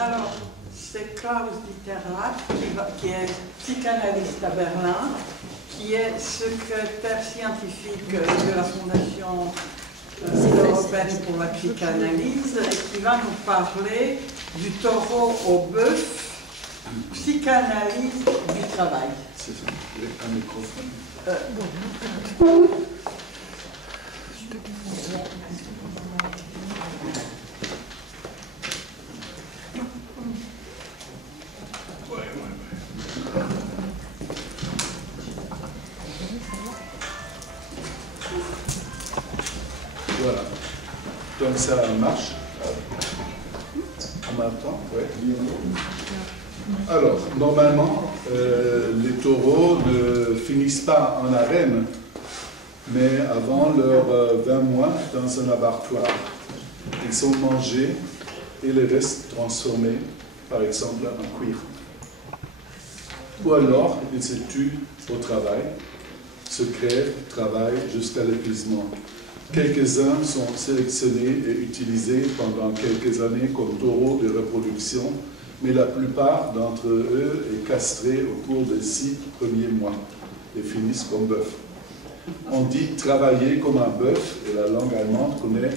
Alors, c'est Klaus Dieterlach, qui est psychanalyste à Berlin, qui est secrétaire scientifique de la Fondation européenne pour la psychanalyse, et qui va nous parler du taureau au bœuf, psychanalyse du travail. C'est ça, un microphone. Voilà. Donc ça marche. En même temps, ouais. Alors, normalement, les taureaux ne finissent pas en arène, mais avant leurs 20 mois dans un abattoir. Ils sont mangés et les restes transformés, par exemple, en cuir. Ou alors, ils se tuent au travail, se crèvent, travaillent jusqu'à l'épuisement. Quelques-uns sont sélectionnés et utilisés pendant quelques années comme taureaux de reproduction, mais la plupart d'entre eux est castré au cours des 6 premiers mois et finissent comme bœufs. On dit travailler comme un bœuf et la langue allemande connaît,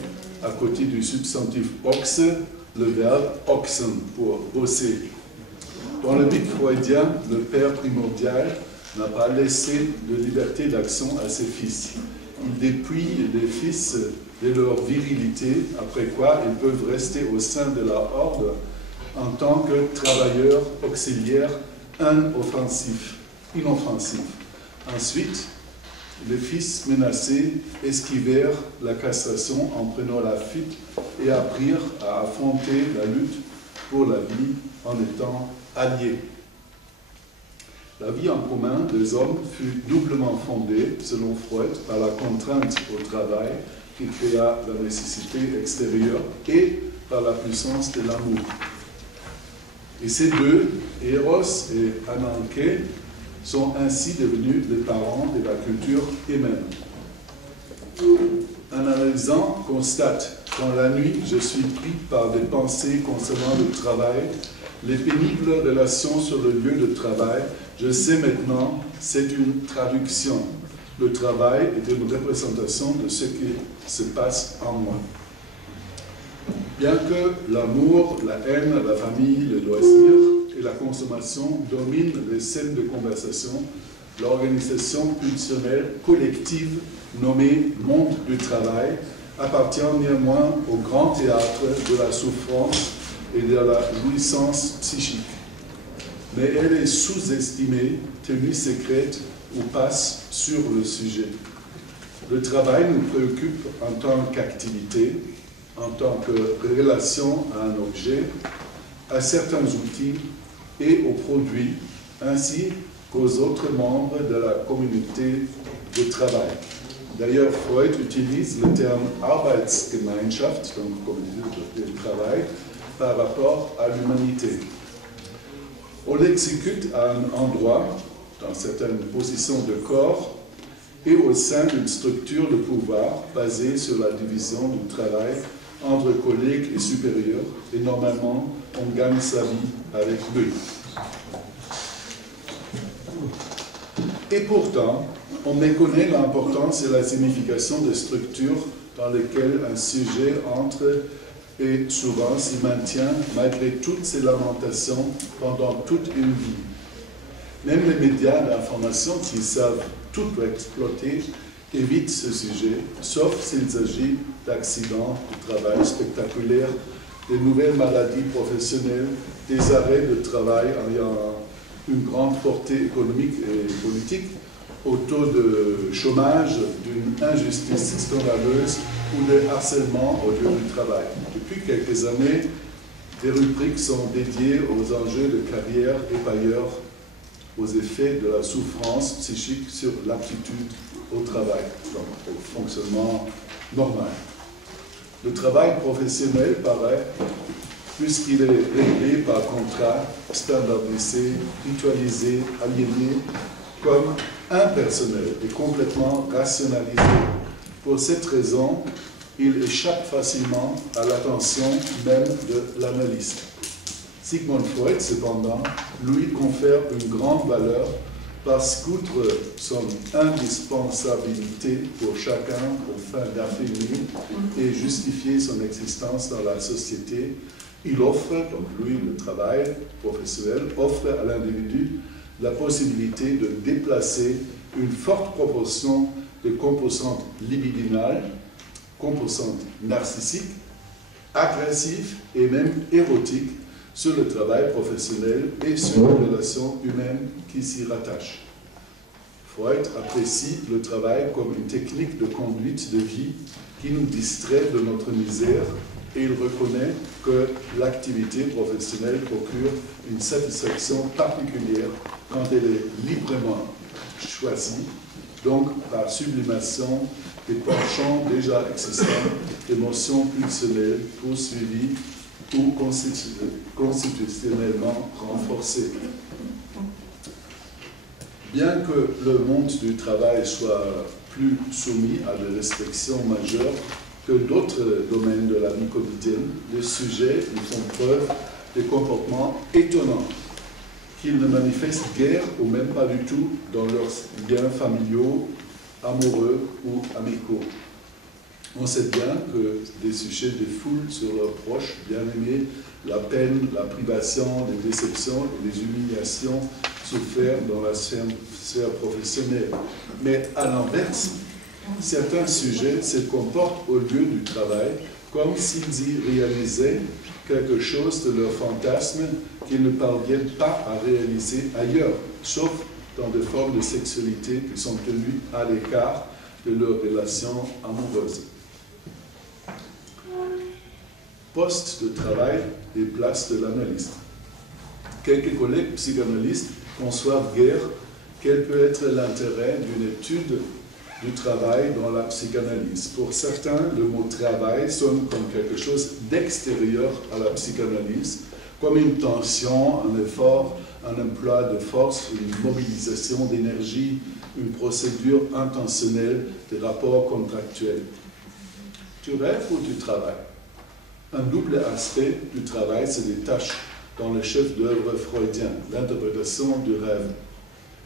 à côté du substantif Ochse, le verbe Ochsen pour bosser. Dans le mythe freudien, le père primordial n'a pas laissé de liberté d'action à ses fils. Il dépouille les fils de leur virilité, après quoi ils peuvent rester au sein de la horde en tant que travailleurs auxiliaires inoffensifs. Ensuite, les fils menacés esquivèrent la castration en prenant la fuite et apprirent à affronter la lutte pour la vie en étant alliés. La vie en commun des hommes fut doublement fondée, selon Freud, par la contrainte au travail qui créa la nécessité extérieure et par la puissance de l'amour. Et ces deux, Eros et Ananke, sont ainsi devenus les parents de la culture humaine. En analysant, constate, dans la nuit, je suis pris par des pensées concernant le travail, les pénibles relations sur le lieu de travail. Je sais maintenant, c'est une traduction. Le travail est une représentation de ce qui se passe en moi. Bien que l'amour, la haine, la famille, le loisir et la consommation dominent les scènes de conversation, l'organisation pulsionnelle collective nommée monde du travail appartient néanmoins au grand théâtre de la souffrance et de la jouissance psychique. Mais elle est sous-estimée, tenue secrète ou passe sur le sujet. Le travail nous préoccupe en tant qu'activité, en tant que relation à un objet, à certains outils et aux produits, ainsi qu'aux autres membres de la communauté de travail. D'ailleurs, Freud utilise le terme Arbeitsgemeinschaft, donc communauté de travail, par rapport à l'humanité. On l'exécute à un endroit, dans certaines positions de corps, et au sein d'une structure de pouvoir basée sur la division du travail entre collègues et supérieurs, et normalement, on gagne sa vie avec lui. Et pourtant, on méconnaît l'importance et la signification des structures dans lesquelles un sujet entre et souvent s'y maintient malgré toutes ces lamentations pendant toute une vie. Même les médias d'information, s'ils savent tout exploiter, évitent ce sujet, sauf s'il s'agit d'accidents de travail spectaculaires, des nouvelles maladies professionnelles, des arrêts de travail ayant une grande portée économique et politique, au taux de chômage, d'une injustice scandaleuse ou de harcèlement au lieu du travail. Depuis quelques années, des rubriques sont dédiées aux enjeux de carrière et par ailleurs aux effets de la souffrance psychique sur l'aptitude au travail, donc au fonctionnement normal. Le travail professionnel paraît, puisqu'il est réglé par contrat, standardisé, ritualisé, aliéné, comme impersonnel et complètement rationalisé. Pour cette raison, il échappe facilement à l'attention même de l'analyste. Sigmund Freud, cependant, lui confère une grande valeur parce qu'outre son indispensabilité pour chacun aux fins d'affirmer et justifier son existence dans la société, il offre, donc lui, le travail professionnel, offre à l'individu la possibilité de déplacer une forte proportion de composantes libidinales, composantes narcissiques, agressives et même érotiques sur le travail professionnel et sur les relations humaines qui s'y rattachent. Freud apprécie le travail comme une technique de conduite de vie qui nous distrait de notre misère et il reconnaît que l'activité professionnelle procure une satisfaction particulière quand elle est librement choisie, donc par sublimation des penchants déjà existants, d'émotions pulsionnelles poursuivies ou constitutionnellement renforcées. Bien que le monde du travail soit plus soumis à des restrictions majeures que d'autres domaines de la vie quotidienne, les sujets y font preuve de comportements étonnants qu'ils ne manifestent guère ou même pas du tout dans leurs liens familiaux, amoureux ou amicaux. On sait bien que des sujets défoulent sur leurs proches bien-aimés la peine, la privation, les déceptions et les humiliations souffert dans la sphère professionnelle. Mais à l'inverse, certains sujets se comportent au lieu du travail comme s'ils y réalisaient quelque chose de leur fantasme qu'ils ne parviennent pas à réaliser ailleurs, sauf dans des formes de sexualité qui sont tenues à l'écart de leurs relations amoureuses. Poste de travail et place de l'analyste. Quelques collègues psychanalystes conçoivent guère quel peut être l'intérêt d'une étude du travail dans la psychanalyse. Pour certains, le mot travail sonne comme quelque chose d'extérieur à la psychanalyse, comme une tension, un effort, un emploi de force, une mobilisation d'énergie, une procédure intentionnelle des rapports contractuels. Tu rêves ou tu travailles? Un double aspect du travail se détache dans le chef-d'œuvre freudien, l'interprétation du rêve.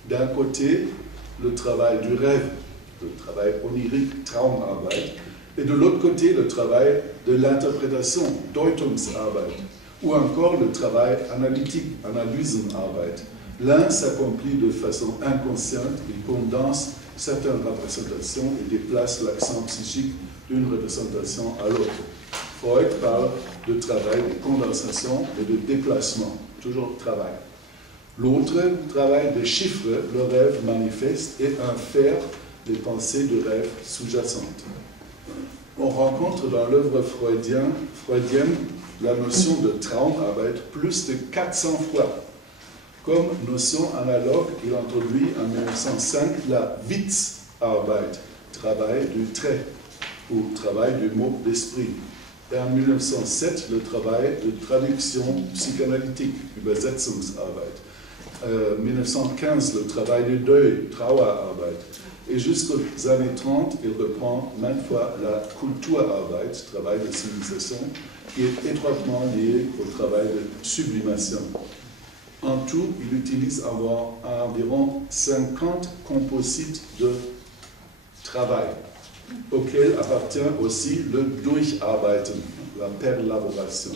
D'un côté, le travail du rêve, le travail onirique, Traumarbeit, et de l'autre côté, le travail de l'interprétation, Deutungsarbeit, ou encore le travail analytique, Analysenarbeit. L'un s'accomplit de façon inconsciente, il condense certaines représentations et déplace l'accent psychique d'une représentation à l'autre. Freud parle de travail, de condensation et de déplacement, toujours travail. L'autre, travail de chiffres, le rêve manifeste et infère les pensées de rêve sous-jacentes. On rencontre dans l'œuvre freudienne la notion de Traumarbeit plus de 400 fois. Comme notion analogue, il introduit en 1905 la Witzarbeit, travail du trait, ou travail du mot d'esprit. Et en 1907, le travail de traduction psychanalytique, Übersetzungsarbeit. 1915, le travail du deuil, Trauerarbeit. Et jusqu'aux années 30, il reprend maintes fois la Kulturarbeit, travail de civilisation, qui est étroitement lié au travail de sublimation. En tout, il utilise environ 50 composites de travail, auquel appartient aussi le Durcharbeiten, la perlaboration.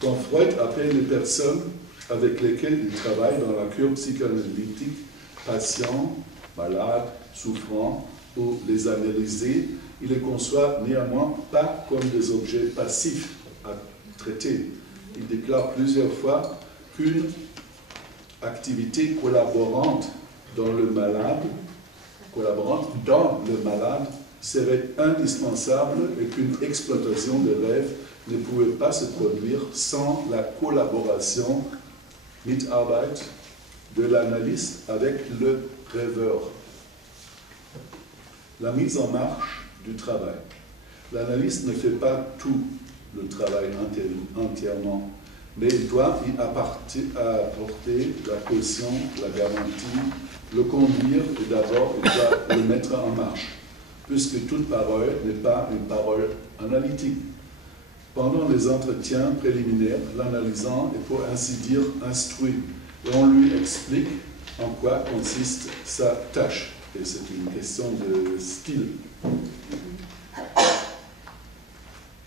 Quand Freud appelle les personnes avec lesquelles il travaille dans la cure psychanalytique, patients, malades, souffrants, ou les analyser, il les conçoit néanmoins pas comme des objets passifs à traiter. Il déclare plusieurs fois qu'une activité collaborante dans le malade serait indispensable et qu'une exploitation de rêve ne pouvait pas se produire sans la collaboration, Mitarbeit, de l'analyste avec le rêveur. La mise en marche du travail. L'analyste ne fait pas tout le travail entièrement, mais il doit y apporter la caution, la garantie, le conduire et d'abord il doit le mettre en marche. puisque toute parole n'est pas une parole analytique. Pendant les entretiens préliminaires, l'analysant est pour ainsi dire instruit, et on lui explique en quoi consiste sa tâche. Et c'est une question de style.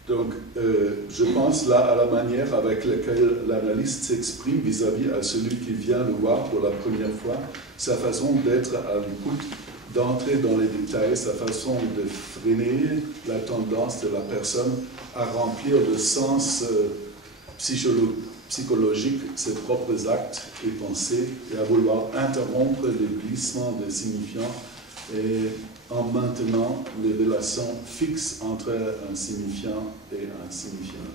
Donc, je pense là à la manière avec laquelle l'analyste s'exprime vis-à-vis à celui qui vient le voir pour la première fois, sa façon d'être à l'écoute, d'entrer dans les détails, sa façon de freiner la tendance de la personne à remplir de sens psychologique ses propres actes et pensées et à vouloir interrompre les glissements des signifiants et en maintenant les relations fixes entre un signifiant et un signifiant.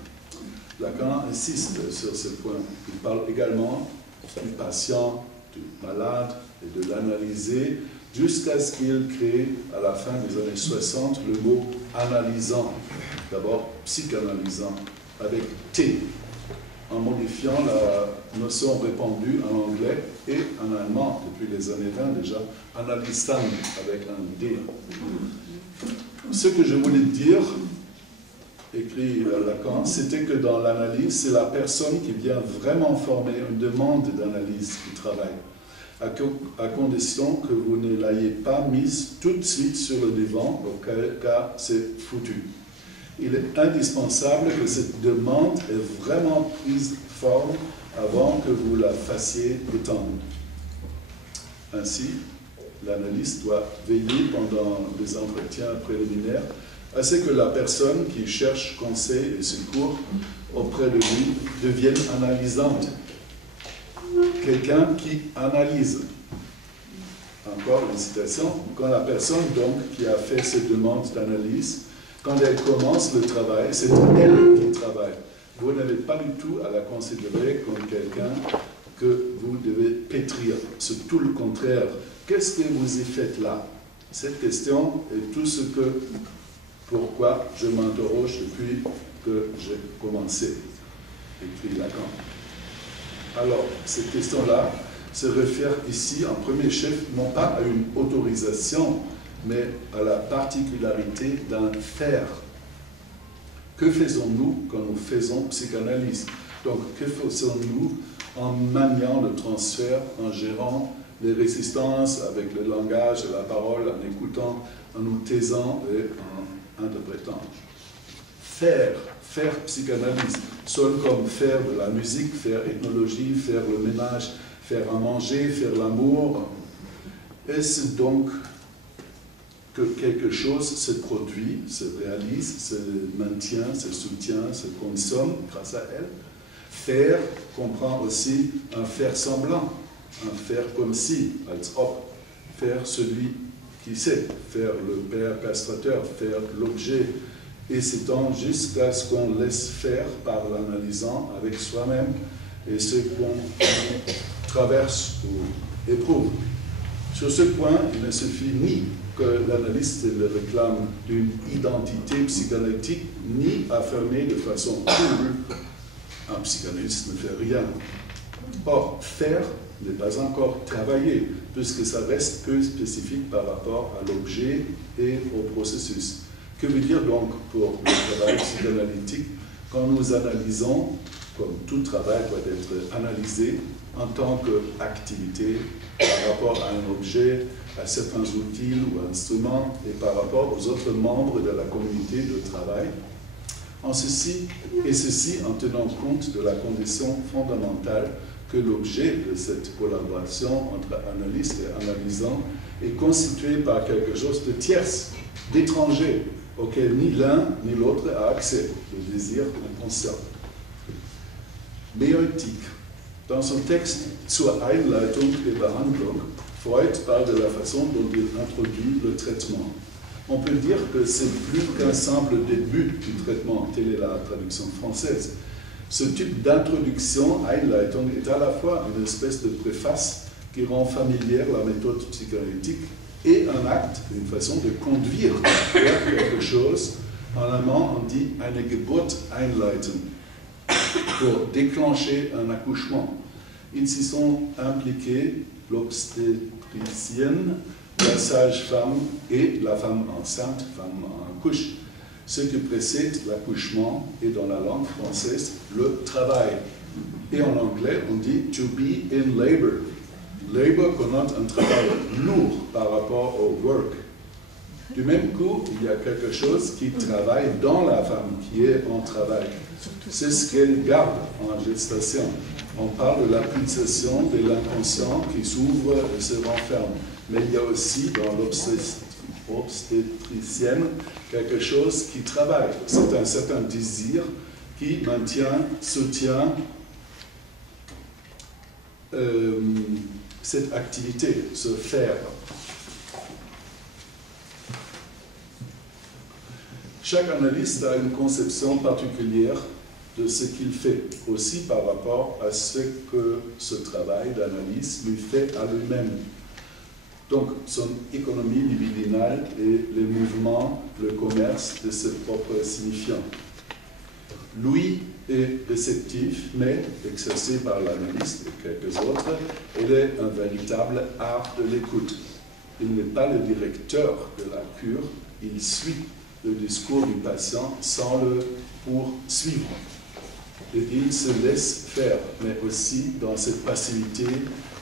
Lacan insiste sur ce point. Il parle également du patient, du malade et de l'analyser jusqu'à ce qu'il crée à la fin des années 60 le mot analysant, d'abord psychanalysant, avec T, en modifiant la notion répandue en anglais et en allemand depuis les années 20 déjà, analysant avec un D. Ce que je voulais dire, écrit Lacan, c'était que dans l'analyse, c'est la personne qui vient vraiment former une demande d'analyse qui travaille, à condition que vous ne l'ayez pas mise tout de suite sur le devant, auquel cas c'est foutu. Il est indispensable que cette demande ait vraiment prise forme avant que vous la fassiez étendre. Ainsi, l'analyste doit veiller pendant les entretiens préliminaires à ce que la personne qui cherche conseil et secours auprès de lui devienne analysante. Quelqu'un qui analyse. Encore une citation. Quand la personne donc qui a fait cette demande d'analyse, quand elle commence le travail, c'est elle qui travaille. Vous n'avez pas du tout à la considérer comme quelqu'un que vous devez pétrir. C'est tout le contraire. Qu'est-ce que vous y faites là? Cette question est tout ce que, pourquoi je m'interroge depuis que j'ai commencé, écrit Lacan. Alors, cette question-là se réfère ici en premier chef, non pas à une autorisation, mais à la particularité d'un faire. Que faisons-nous quand nous faisons psychanalyse? Donc, que faisons-nous en maniant le transfert, en gérant les résistances avec le langage et la parole, en écoutant, en nous taisant et en interprétant? Faire psychanalyse sonne comme faire de la musique, faire ethnologie, faire le ménage, faire à manger, faire l'amour. Est-ce donc que quelque chose se produit, se réalise, se maintient, se soutient, se consomme grâce à elle? Faire comprend aussi un faire semblant, un faire comme si, als ob, faire celui qui sait, faire le père castrateur, faire l'objet, et s'étend jusqu'à ce qu'on laisse faire par l'analysant avec soi-même et ce qu'on traverse ou éprouve. Sur ce point, il ne suffit ni que l'analyste le réclame d'une identité psychanalytique, ni affirmer de façon pure un psychanalyste ne fait rien. Or, faire n'est pas encore travailler, puisque ça reste peu spécifique par rapport à l'objet et au processus. Que veut dire donc pour le travail psychanalytique quand nous analysons, comme tout travail doit être analysé en tant qu'activité par rapport à un objet, à certains outils ou instruments et par rapport aux autres membres de la communauté de travail, ceci en tenant compte de la condition fondamentale que l'objet de cette collaboration entre analyste et analysant est constitué par quelque chose de tierce, d'étranger, auquel ni l'un ni l'autre a accès, le désir inconscient. Mäeutik. Dans son texte zur Einleitung der Behandlung, Freud parle de la façon dont il introduit le traitement. On peut dire que c'est plus qu'un simple début du traitement, telle est la traduction française. Ce type d'introduction, Einleitung, est à la fois une espèce de préface qui rend familière la méthode psychanalytique et un acte, une façon de conduire vers quelque chose. En allemand, on dit eine Geburt einleiten, pour déclencher un accouchement. Ils s'y sont impliqués l'obstétricienne la sage-femme et la femme enceinte, femme en couche. Ce qui précède l'accouchement est dans la langue française le travail. Et en anglais, on dit to be in labor. Labor connote un travail lourd par rapport au work. Du même coup, il y a quelque chose qui travaille dans la femme, qui est en travail. C'est ce qu'elle garde en gestation. On parle de la pulsation de l'inconscient qui s'ouvre et se renferme. Mais il y a aussi dans l'obstétricienne quelque chose qui travaille. C'est un certain désir qui maintient, soutient cette activité, ce faire. Chaque analyste a une conception particulière de ce qu'il fait, aussi par rapport à ce que ce travail d'analyse lui fait à lui-même. Donc, son économie libidinale et les mouvements, le commerce de ses propres signifiants. Lui est réceptif, mais exercé par l'analyste et quelques autres, il est un véritable art de l'écoute. Il n'est pas le directeur de la cure, il suit le discours du patient sans le poursuivre. Et il se laisse faire, mais aussi dans cette passivité,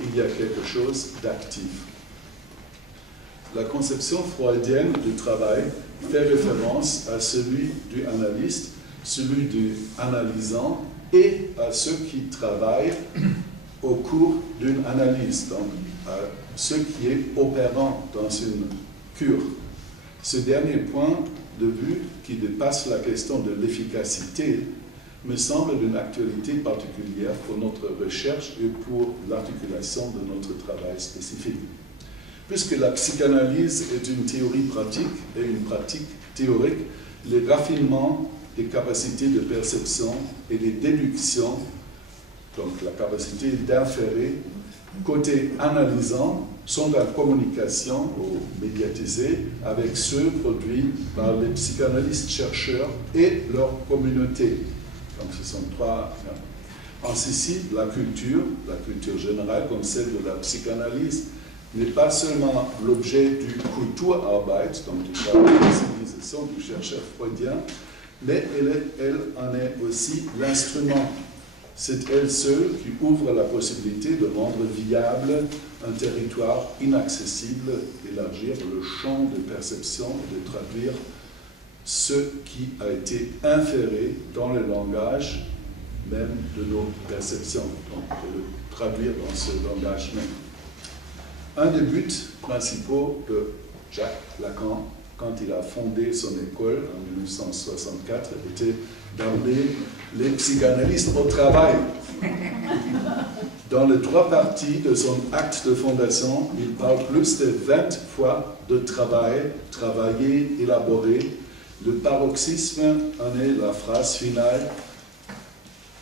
il y a quelque chose d'actif. La conception freudienne du travail fait référence à celui du analyste, celui du analysant et à ceux qui travaillent au cours d'une analyse, donc à ce qui est opérant dans une cure. Ce dernier point de vue qui dépasse la question de l'efficacité me semble d'une actualité particulière pour notre recherche et pour l'articulation de notre travail spécifique. Puisque la psychanalyse est une théorie pratique et une pratique théorique, les raffinements des capacités de perception et des déductions, donc la capacité d'inférer, côté analysant, sont en communication ou médiatisés avec ceux produits par les psychanalystes chercheurs et leur communauté. Donc ce sont trois. En ceci, la culture générale comme celle de la psychanalyse, n'est pas seulement l'objet du Kulturarbeit, donc du travail de civilisation du chercheur freudien, mais elle en est aussi l'instrument. C'est elle seule qui ouvre la possibilité de rendre viable un territoire inaccessible, d'élargir le champ de perception et de traduire ce qui a été inféré dans le langage même de nos perceptions, donc de le traduire dans ce langage même. Un des buts principaux de Jacques Lacan, quand il a fondé son école en 1964, était d'emmener les psychanalystes au travail. Dans les trois parties de son acte de fondation, il parle plus de 20 fois de travail, travailler, élaborer. Le paroxysme en est la phrase finale.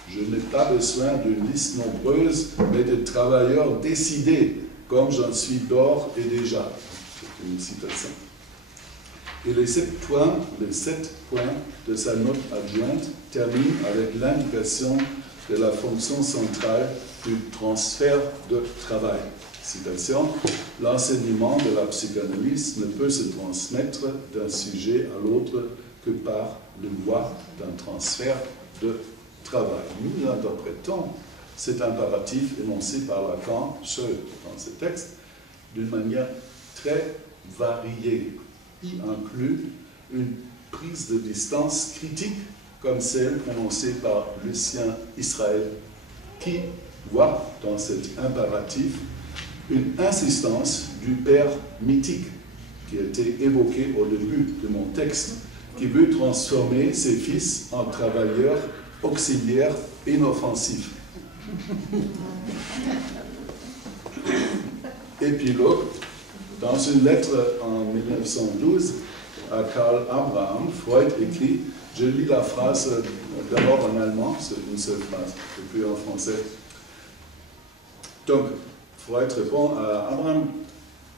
Je n'ai pas besoin d'une liste nombreuse, mais de travailleurs décidés, comme j'en suis d'or et déjà. C'est une citation. Et les 7 points de sa note adjointe terminent avec l'indication de la fonction centrale du transfert de travail. Citation, l'enseignement de la psychanalyse ne peut se transmettre d'un sujet à l'autre que par le voie d'un transfert de travail. Nous interprétons cet impératif énoncé par Lacan, seul dans ce texte, d'une manière très variée. Y inclut une prise de distance critique comme celle prononcée par Lucien Israël, qui voit dans cet impératif une insistance du père mythique qui a été évoqué au début de mon texte, qui veut transformer ses fils en travailleurs auxiliaires inoffensifs. Épilogue. Dans une lettre en 1912 à Karl Abraham, Freud écrit, je lis la phrase d'abord en allemand, c'est une seule phrase, et puis en français. Donc, Freud répond à Abraham,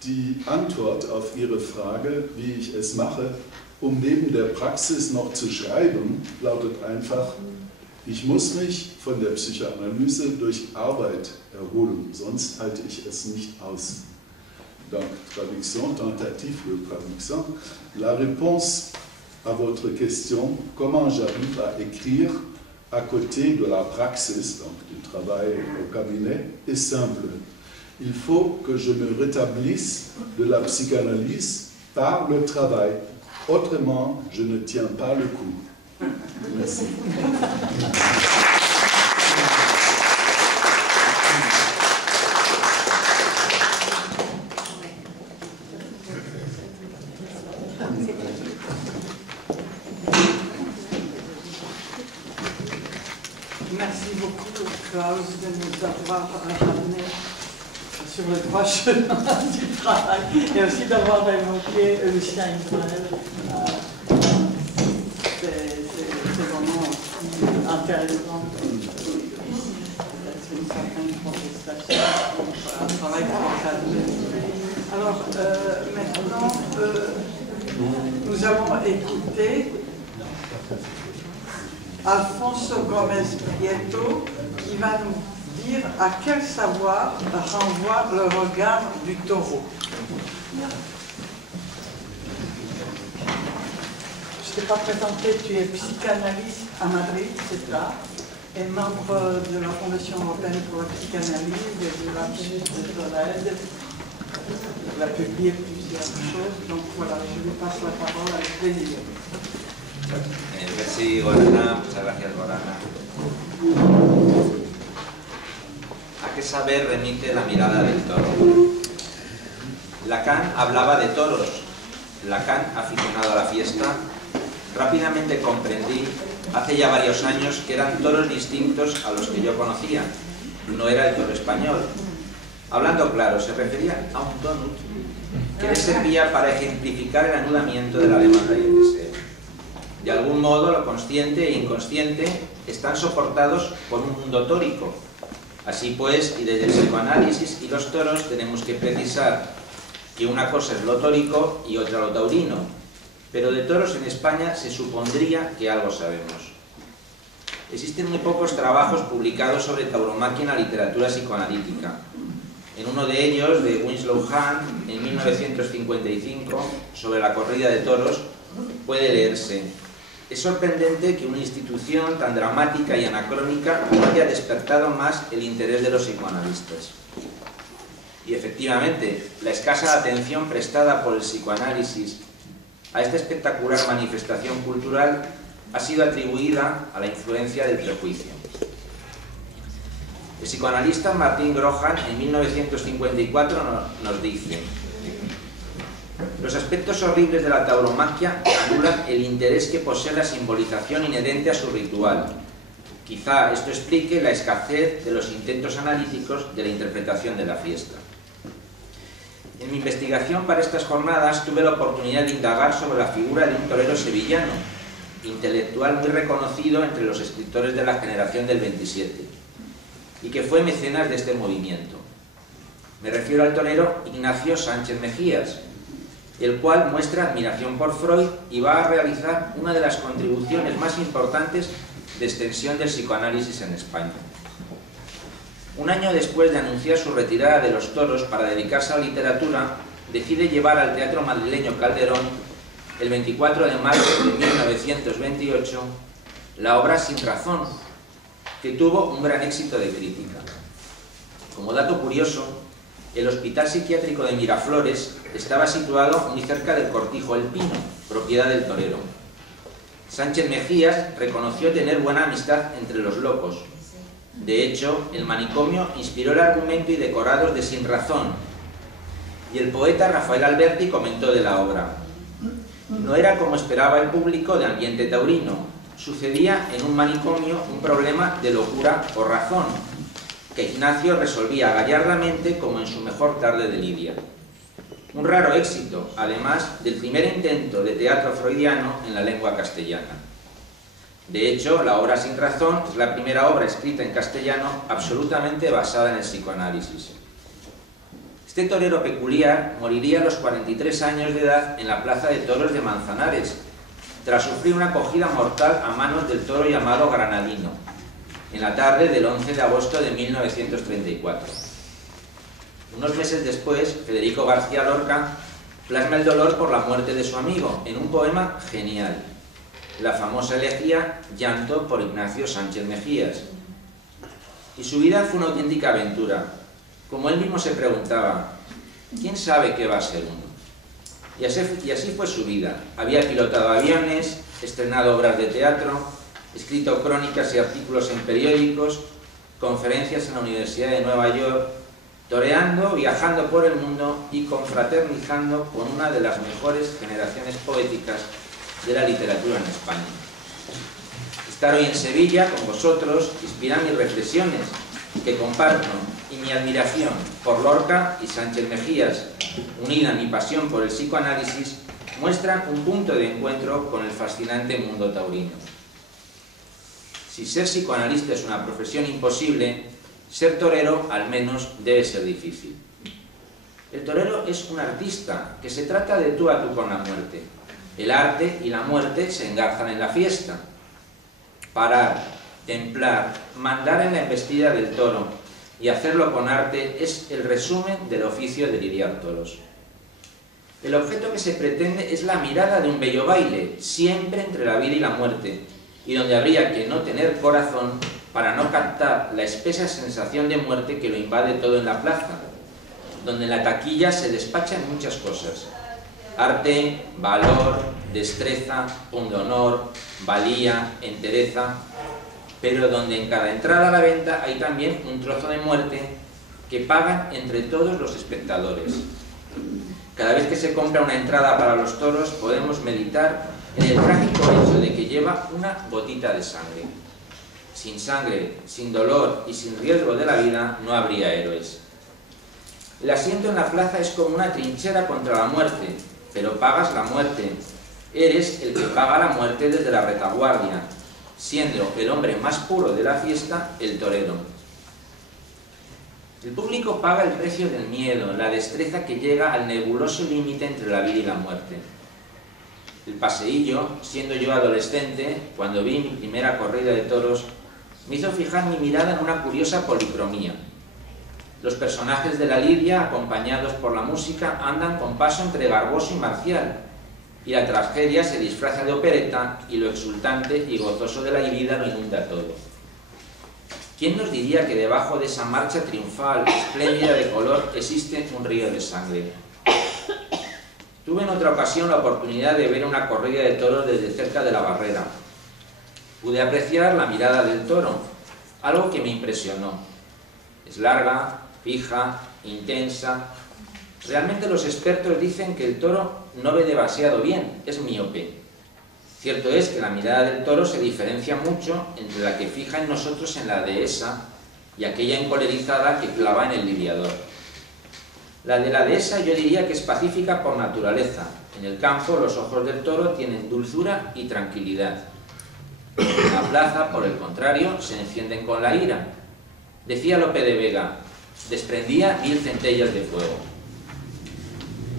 die Antwort auf Ihre Frage, wie ich es mache, neben der Praxis noch zu schreiben, lautet einfach, ich muss mich von der Psychoanalyse durch Arbeit erholen, sonst halte ich es nicht aus. donc traduction, tentative de traduction. La réponse à votre question, comment j'arrive à écrire à côté de la praxis, donc du travail au cabinet, est simple. Il faut que je me rétablisse de la psychanalyse par le travail. Autrement, je ne tiens pas le coup. Merci. Merci beaucoup, Klaus, de nous avoir ramené sur le droit chemin du travail et aussi d'avoir évoqué Lucien Israël. C'est vraiment aussi intéressant. C'est une certaine protestation contre un travail encadré. Alors, maintenant, nous allons écouter Alfonso Gomez Prieto qui va nous dire à quel savoir renvoie le regard du taureau. Je ne t'ai pas présenté, tu es psychanalyste à Madrid, c'est ça, et membre de la Fondation européenne pour la psychanalyse et de la Soled. Tu as publié plusieurs choses, donc voilà, je lui passe la parole avec plaisir. Merci, Gorana. Muchas gracias, Gorana. ¿A qué saber remite la mirada del toro? Lacan hablaba de toros. Lacan, aficionado a la fiesta, rápidamente comprendí, hace ya varios años, que eran toros distintos a los que yo conocía. No era el toro español. Hablando claro, se refería a un donut que le servía para ejemplificar el anudamiento de la demanda y el deseo. De algún modo, lo consciente e inconsciente están soportados por un mundo tórico. Así pues, y desde el psicoanálisis y los toros tenemos que precisar que una cosa es lo tórico y otra lo taurino, pero de toros en España se supondría que algo sabemos. Existen muy pocos trabajos publicados sobre tauromaquia en la literatura psicoanalítica. En uno de ellos, de Winslow Hunt, en 1955, sobre la corrida de toros, puede leerse: es sorprendente que una institución tan dramática y anacrónica no haya despertado más el interés de los psicoanalistas. Y efectivamente, la escasa atención prestada por el psicoanálisis a esta espectacular manifestación cultural ha sido atribuida a la influencia del prejuicio. El psicoanalista Martin Grohan en 1954 nos dice: los aspectos horribles de la tauromaquia anulan el interés que posee la simbolización inherente a su ritual. Quizá esto explique la escasez de los intentos analíticos de la interpretación de la fiesta. En mi investigación para estas jornadas tuve la oportunidad de indagar sobre la figura de un torero sevillano, intelectual muy reconocido entre los escritores de la generación del 27, y que fue mecenas de este movimiento. Me refiero al torero Ignacio Sánchez Mejías, el cual muestra admiración por Freud y va a realizar una de las contribuciones más importantes de extensión del psicoanálisis en España. Un año después de anunciar su retirada de los toros para dedicarse a la literatura, decide llevar al Teatro Madrileño Calderón, el 24 de marzo de 1928, la obra Sin razón, que tuvo un gran éxito de crítica. Como dato curioso, el Hospital Psiquiátrico de Miraflores estaba situado muy cerca del Cortijo El Pino, propiedad del torero. Sánchez Mejías reconoció tener buena amistad entre los locos. De hecho, el manicomio inspiró el argumento y decorados de Sin razón, y el poeta Rafael Alberti comentó de la obra: no era como esperaba el público de ambiente taurino, sucedía en un manicomio un problema de locura o razón, que Ignacio resolvía gallardamente como en su mejor tarde de lidia. Un raro éxito, además del primer intento de teatro freudiano en la lengua castellana. De hecho, la obra Sin razón es la primera obra escrita en castellano absolutamente basada en el psicoanálisis. Este torero peculiar moriría a los 43 años de edad en la Plaza de Toros de Manzanares, tras sufrir una acogida mortal a manos del toro llamado Granadino, en la tarde del 11 de agosto de 1934. Unos meses después, Federico García Lorca plasma el dolor por la muerte de su amigo en un poema genial, la famosa elegía Llanto por Ignacio Sánchez Mejías. Y su vida fue una auténtica aventura. Como él mismo se preguntaba, ¿quién sabe qué va a ser uno? Y así fue su vida. Había pilotado aviones, estrenado obras de teatro, escrito crónicas y artículos en periódicos, conferencias en la Universidad de Nueva York, toreando, viajando por el mundo y confraternizando con una de las mejores generaciones poéticas de la literatura en España. Estar hoy en Sevilla con vosotros inspira mis reflexiones, que comparto, y mi admiración por Lorca y Sánchez Mejías, unida a mi pasión por el psicoanálisis, muestran un punto de encuentro con el fascinante mundo taurino. Si ser psicoanalista es una profesión imposible, ser torero al menos debe ser difícil. El torero es un artista que se trata de tú a tú con la muerte. El arte y la muerte se engarzan en la fiesta. Parar, templar, mandar en la embestida del toro y hacerlo con arte es el resumen del oficio de lidiar toros. El objeto que se pretende es la mirada de un bello baile, siempre entre la vida y la muerte, y donde habría que no tener corazón para no captar la espesa sensación de muerte que lo invade todo en la plaza, donde en la taquilla se despachan muchas cosas: arte, valor, destreza, pundonor, valía, entereza, pero donde en cada entrada a la venta hay también un trozo de muerte que pagan entre todos los espectadores. Cada vez que se compra una entrada para los toros podemos meditar en el trágico hecho de que lleva una gotita de sangre. Sin sangre, sin dolor y sin riesgo de la vida no habría héroes. El asiento en la plaza es como una trinchera contra la muerte, pero pagas la muerte. Eres el que paga la muerte desde la retaguardia, siendo el hombre más puro de la fiesta el torero. El público paga el precio del miedo, la destreza que llega al nebuloso límite entre la vida y la muerte. El paseillo, siendo yo adolescente, cuando vi mi primera corrida de toros, me hizo fijar mi mirada en una curiosa policromía. Los personajes de la lidia, acompañados por la música, andan con paso entre garboso y marcial, y la tragedia se disfraza de opereta y lo exultante y gozoso de la vida lo inunda todo. ¿Quién nos diría que debajo de esa marcha triunfal, espléndida de color, existe un río de sangre? Tuve en otra ocasión la oportunidad de ver una corrida de toros desde cerca de la barrera. Pude apreciar la mirada del toro, algo que me impresionó. Es larga, fija, intensa. Realmente los expertos dicen que el toro no ve demasiado bien, es miope. Cierto es que la mirada del toro se diferencia mucho entre la que fija en nosotros en la dehesa y aquella encolerizada que clava en el lidiador. La de la dehesa yo diría que es pacífica por naturaleza. En el campo los ojos del toro tienen dulzura y tranquilidad. En la plaza, por el contrario, se encienden con la ira. Decía Lope de Vega, desprendía 1000 centellas de fuego.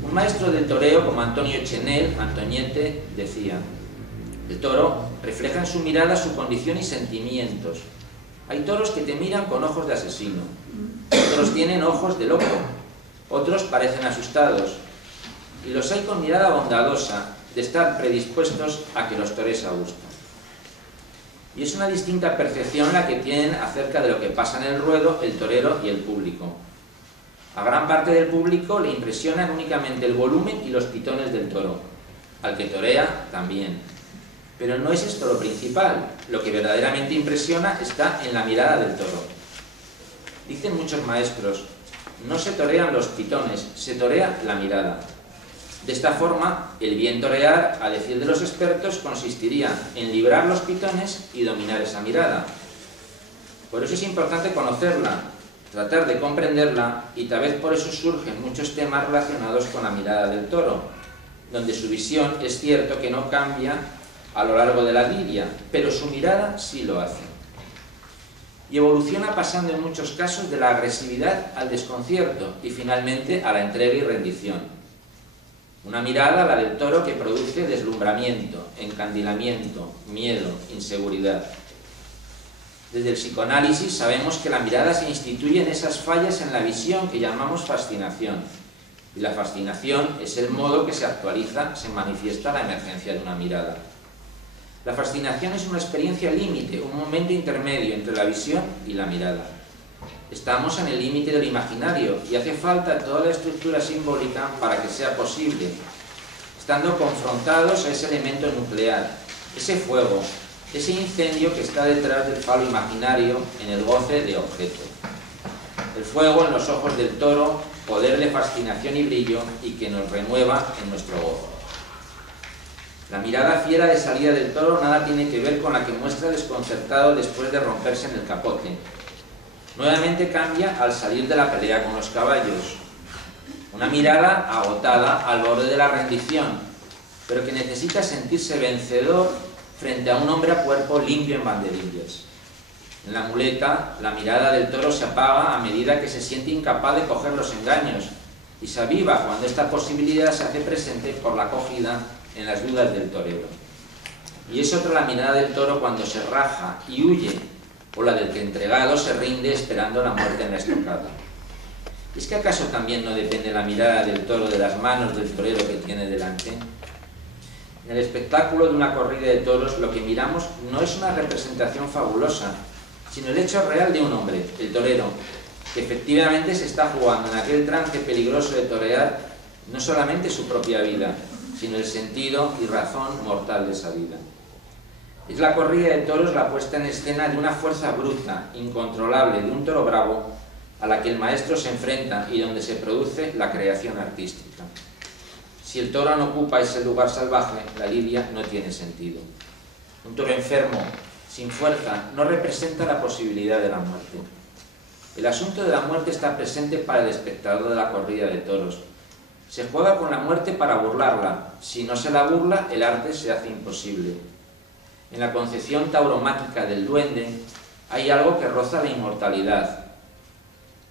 Un maestro del toreo como Antonio Chenel, Antoñete, decía: el toro refleja en su mirada su condición y sentimientos. Hay toros que te miran con ojos de asesino, otros tienen ojos de loco, otros parecen asustados, y los hay con mirada bondadosa, de estar predispuestos a que los torees a gusto. Y es una distinta percepción la que tienen acerca de lo que pasa en el ruedo el torero y el público. A gran parte del público le impresionan únicamente el volumen y los pitones del toro. Al que torea, también. Pero no es esto lo principal. Lo que verdaderamente impresiona está en la mirada del toro. Dicen muchos maestros, no se torean los pitones, se torea la mirada. De esta forma, el bien torear, a decir de los expertos, consistiría en librar los pitones y dominar esa mirada. Por eso es importante conocerla, tratar de comprenderla, y tal vez por eso surgen muchos temas relacionados con la mirada del toro, donde su visión es cierto que no cambia a lo largo de la lidia, pero su mirada sí lo hace. Y evoluciona pasando en muchos casos de la agresividad al desconcierto y finalmente a la entrega y rendición. Una mirada, la del toro, que produce deslumbramiento, encandilamiento, miedo, inseguridad. Desde el psicoanálisis sabemos que la mirada se instituye en esas fallas en la visión que llamamos fascinación. Y la fascinación es el modo que se actualiza, se manifiesta la emergencia de una mirada. La fascinación es una experiencia límite, un momento intermedio entre la visión y la mirada. Estamos en el límite del imaginario y hace falta toda la estructura simbólica para que sea posible, estando confrontados a ese elemento nuclear, ese fuego, ese incendio que está detrás del falo imaginario en el goce de objeto. El fuego en los ojos del toro, poder de fascinación y brillo y que nos renueva en nuestro gozo. La mirada fiera de salida del toro nada tiene que ver con la que muestra desconcertado después de romperse en el capote. Nuevamente cambia al salir de la pelea con los caballos. Una mirada agotada al borde de la rendición, pero que necesita sentirse vencedor frente a un hombre a cuerpo limpio en banderillas. En la muleta, la mirada del toro se apaga a medida que se siente incapaz de coger los engaños y se aviva cuando esta posibilidad se hace presente por la acogida en las dudas del torero. Y es otra la mirada del toro cuando se raja y huye, o la del que entregado se rinde esperando la muerte en la estocada. ¿Es que acaso también no depende la mirada del toro de las manos del torero que tiene delante? En el espectáculo de una corrida de toros lo que miramos no es una representación fabulosa, sino el hecho real de un hombre, el torero, que efectivamente se está jugando en aquel trance peligroso de torear no solamente su propia vida, sino el sentido y razón mortal de esa vida. Es la corrida de toros la puesta en escena de una fuerza bruta, incontrolable, de un toro bravo, a la que el maestro se enfrenta y donde se produce la creación artística. Si el toro no ocupa ese lugar salvaje, la lidia no tiene sentido. Un toro enfermo, sin fuerza, no representa la posibilidad de la muerte. El asunto de la muerte está presente para el espectador de la corrida de toros. Se juega con la muerte para burlarla. Si no se la burla, el arte se hace imposible. En la concepción tauromáquica del duende hay algo que roza la inmortalidad.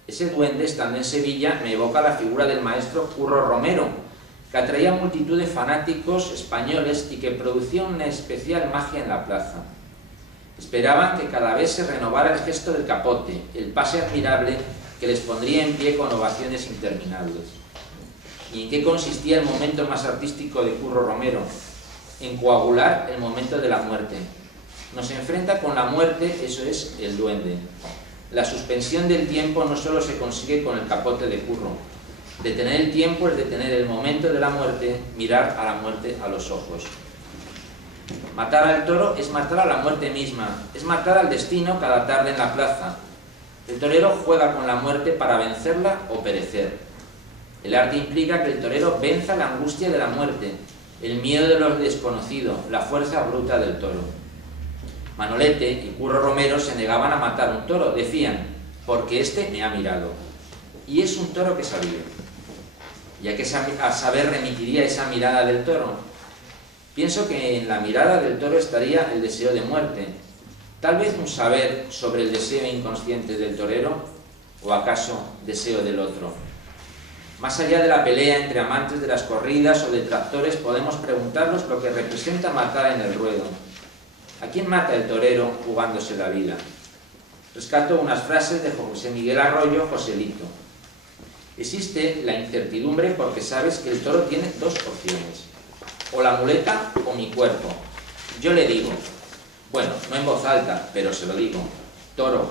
Ese duende, estando en Sevilla, me evoca la figura del maestro Curro Romero, que atraía multitud de fanáticos españoles y que producía una especial magia en la plaza. Esperaban que cada vez se renovara el gesto del capote, el pase admirable que les pondría en pie con ovaciones interminables. ¿Y en qué consistía el momento más artístico de Curro Romero? En coagular el momento de la muerte. Nos enfrenta con la muerte, eso es el duende. La suspensión del tiempo no solo se consigue con el capote de Curro. Detener el tiempo es detener el momento de la muerte, mirar a la muerte a los ojos. Matar al toro es matar a la muerte misma, es matar al destino cada tarde en la plaza. El torero juega con la muerte para vencerla o perecer. El arte implica que el torero venza la angustia de la muerte, el miedo de lo desconocido, la fuerza bruta del toro. Manolete y Curro Romero se negaban a matar un toro, decían, porque este me ha mirado. Y es un toro que sabía. ¿Y a qué saber remitiría esa mirada del toro? Pienso que en la mirada del toro estaría el deseo de muerte, tal vez un saber sobre el deseo inconsciente del torero, o acaso deseo del otro. Más allá de la pelea entre amantes de las corridas o detractores, podemos preguntarnos lo que representa matar en el ruedo. ¿A quién mata el torero jugándose la vida? Rescato unas frases de José Miguel Arroyo, Joselito. Existe la incertidumbre porque sabes que el toro tiene dos opciones, o la muleta o mi cuerpo. Yo le digo, bueno, no en voz alta, pero se lo digo, toro,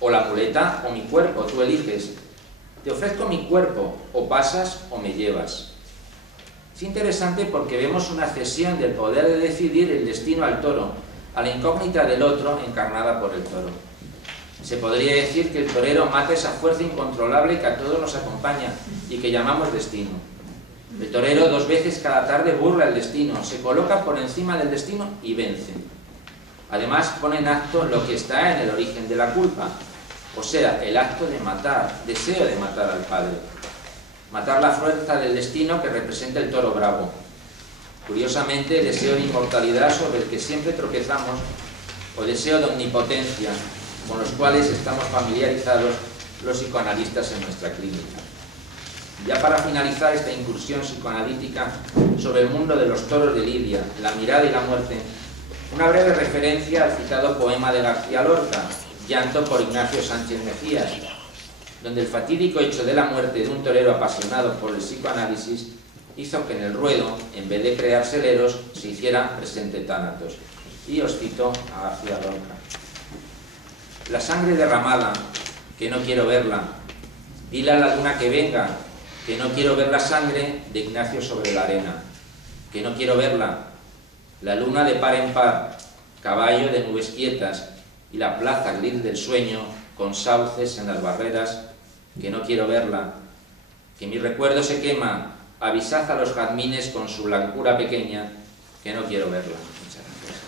o la muleta o mi cuerpo, tú eliges. Te ofrezco mi cuerpo, o pasas o me llevas. Es interesante porque vemos una cesión del poder de decidir el destino al toro, a la incógnita del otro encarnada por el toro. Se podría decir que el torero mata esa fuerza incontrolable que a todos nos acompaña y que llamamos destino. El torero 2 veces cada tarde burla el destino, se coloca por encima del destino y vence. Además pone en acto lo que está en el origen de la culpa, o sea, el acto de matar, deseo de matar al padre. Matar la fuerza del destino que representa el toro bravo. Curiosamente, deseo de inmortalidad sobre el que siempre tropezamos, o deseo de omnipotencia, con los cuales estamos familiarizados los psicoanalistas en nuestra clínica. Ya para finalizar esta incursión psicoanalítica sobre el mundo de los toros de Lidia, la mirada y la muerte, una breve referencia al citado poema de García Lorca, Llanto por Ignacio Sánchez Mejías, donde el fatídico hecho de la muerte de un torero apasionado por el psicoanálisis hizo que en el ruedo, en vez de crear seleros, se hiciera presente tánatos. Y os cito a García Lorca. La sangre derramada, que no quiero verla. Dile a la luna que venga, que no quiero ver la sangre de Ignacio sobre la arena. Que no quiero verla. La luna de par en par, caballo de nubes quietas, y la plaza gris del sueño, con sauces en las barreras, que no quiero verla. Que mi recuerdo se quema, avisad a los jazmines con su blancura pequeña, que no quiero verla. Muchas gracias.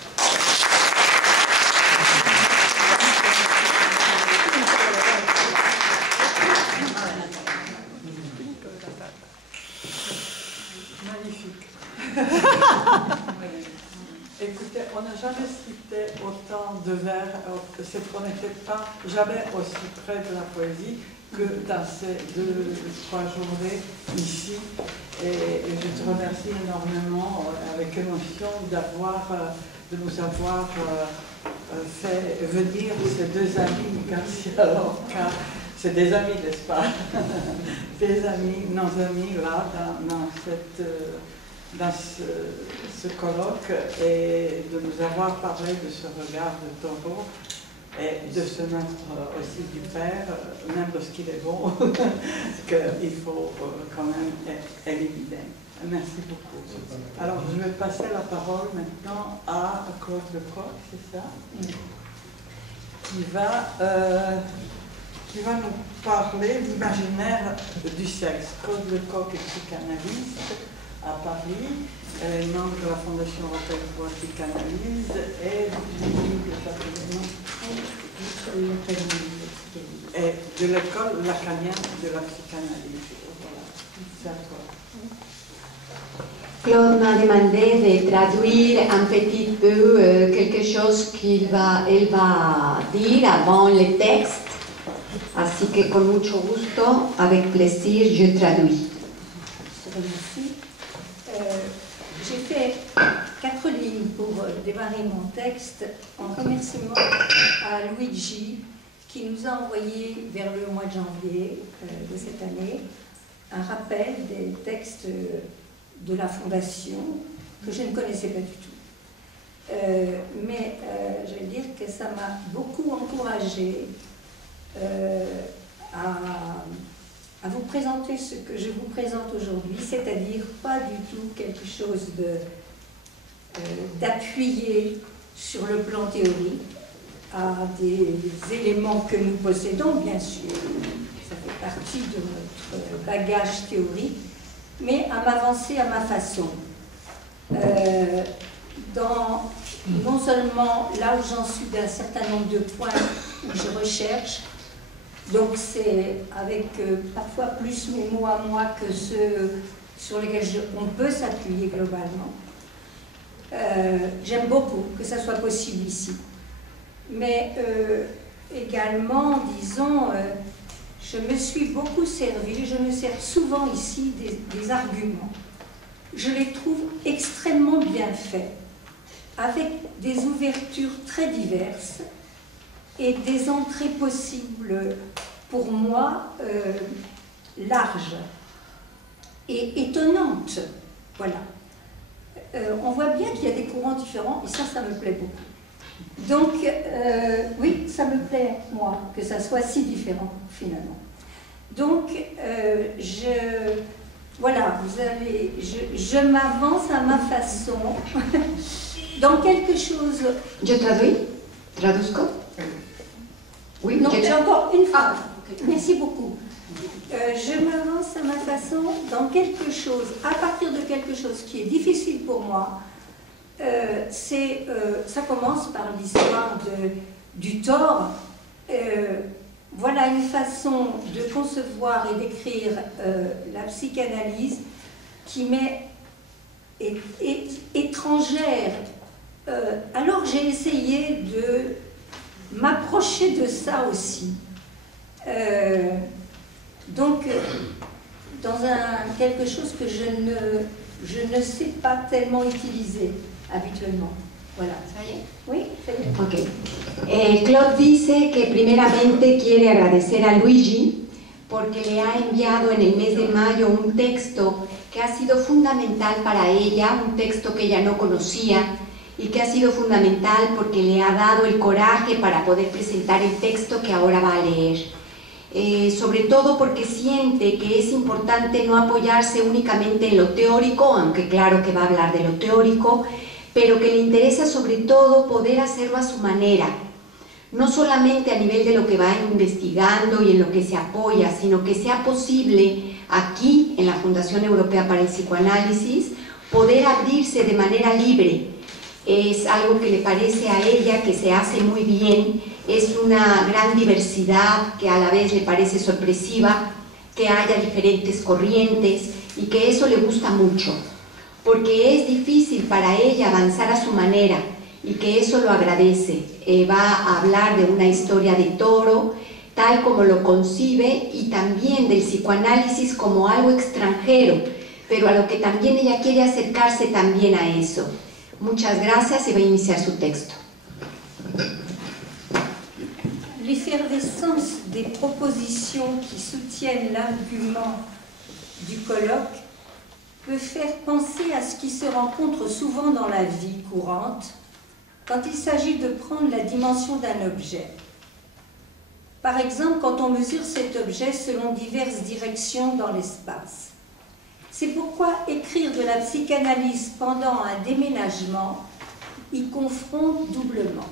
Écoutez, on n'a jamais cité autant de vers, c'est qu'on n'était pas jamais aussi près de la poésie que dans ces 2-3 journées ici. Et je te remercie énormément, avec émotion, de nous avoir fait venir ces 2 amis, García Lorca. C'est des amis, n'est-ce pas? Des amis, nos amis là, dans ce colloque, et de nous avoir parlé de ce regard de taureau et de ce maître aussi du père, même lorsqu'il est bon, qu'il faut quand même être évident. Merci beaucoup. Alors je vais passer la parole maintenant à Claude Lecoq, c'est ça, qui va nous parler de l'imaginaire du sexe. Claude Lecoq est psychanalyste à Paris, elle est membre de la Fondation européenne pour la psychanalyse et de l'école lacanienne de la psychanalyse. Voilà, c'est à toi. Claude m'a demandé de traduire un petit peu quelque chose qu'elle va dire avant le texte, así que con mucho gusto, avec plaisir, je traduis. Merci. J'ai fait 4 lignes pour démarrer mon texte en remerciement à Luigi qui nous a envoyé vers le mois de janvier de cette année un rappel des textes de la Fondation que je ne connaissais pas du tout. Mais je vais dire que ça m'a beaucoup encouragée à vous présenter ce que je vous présente aujourd'hui, c'est-à-dire pas du tout quelque chose d'appuyé sur le plan théorique à des éléments que nous possédons, bien sûr, ça fait partie de notre bagage théorique, mais à m'avancer à ma façon. Non seulement là où j'en suis d'un certain nombre de points où je recherche, donc c'est avec parfois plus mes mots à moi que ceux sur lesquels on peut s'appuyer globalement. J'aime beaucoup que ça soit possible ici. Mais également, disons, je me suis beaucoup servi, je me sers souvent ici des arguments. Je les trouve extrêmement bien faits, avec des ouvertures très diverses et des entrées possibles, pour moi, larges et étonnantes. Voilà. On voit bien qu'il y a des courants différents, et ça me plaît beaucoup. Donc, oui, ça me plaît, moi, que ça soit si différent, finalement. Donc, voilà, je m'avance à ma façon, dans quelque chose... Je traduis? Traduzco? Oui, non, j'ai encore une phrase. Merci beaucoup. Je m'avance à ma façon dans quelque chose, à partir de quelque chose qui est difficile pour moi. Ça commence par l'histoire du tort. Voilà une façon de concevoir et d'écrire la psychanalyse qui m'est étrangère. Alors j'ai essayé de m'approcher de ça aussi. Donc, dans quelque chose que je ne sais pas tellement utiliser habituellement. Voilà, ça y est. Oui, ça y est. Ok. Claude dice que primeramente quiere agradecer a Luigi porque le ha enviado en el mes de mayo un texto que ha sido fundamental para ella, un texto que ella no conocía y que ha sido fundamental porque le ha dado el coraje para poder presentar el texto que ahora va a leer. Sobre todo porque siente que es importante no apoyarse únicamente en lo teórico, aunque claro que va a hablar de lo teórico, pero que le interesa sobre todo poder hacerlo a su manera, no solamente a nivel de lo que va investigando y en lo que se apoya, sino que sea posible aquí, en la Fundación Europea para el Psicoanálisis, poder abrirse de manera libre. Es algo que le parece a ella que se hace muy bien, es una gran diversidad que a la vez le parece sorpresiva, que haya diferentes corrientes y que eso le gusta mucho, porque es difícil para ella avanzar a su manera y que eso lo agradece. Va a hablar de una historia de Toro, tal como lo concibe, y también del psicoanálisis como algo extranjero, pero a lo que también ella quiere acercarse también a eso. Muchas gracias y va a iniciar su texto. L'effervescence des propositions qui soutiennent l'argument du colloque peut faire penser à ce qui se rencontre souvent dans la vie courante quand il s'agit de prendre la dimension d'un objet. Par exemple, quand on mesure cet objet selon diverses directions dans l'espace. C'est pourquoi écrire de la psychanalyse pendant un déménagement y confronte doublement.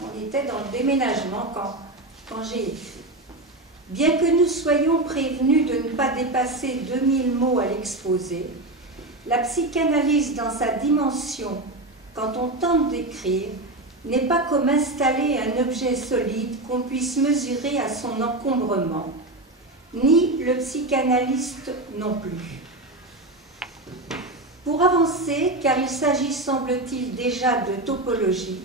On était dans le déménagement quand j'ai écrit. Bien que nous soyons prévenus de ne pas dépasser 2000 mots à l'exposé, la psychanalyse dans sa dimension, quand on tente d'écrire, n'est pas comme installer un objet solide qu'on puisse mesurer à son encombrement, ni le psychanalyste non plus. Pour avancer, car il s'agit semble-t-il déjà de topologie,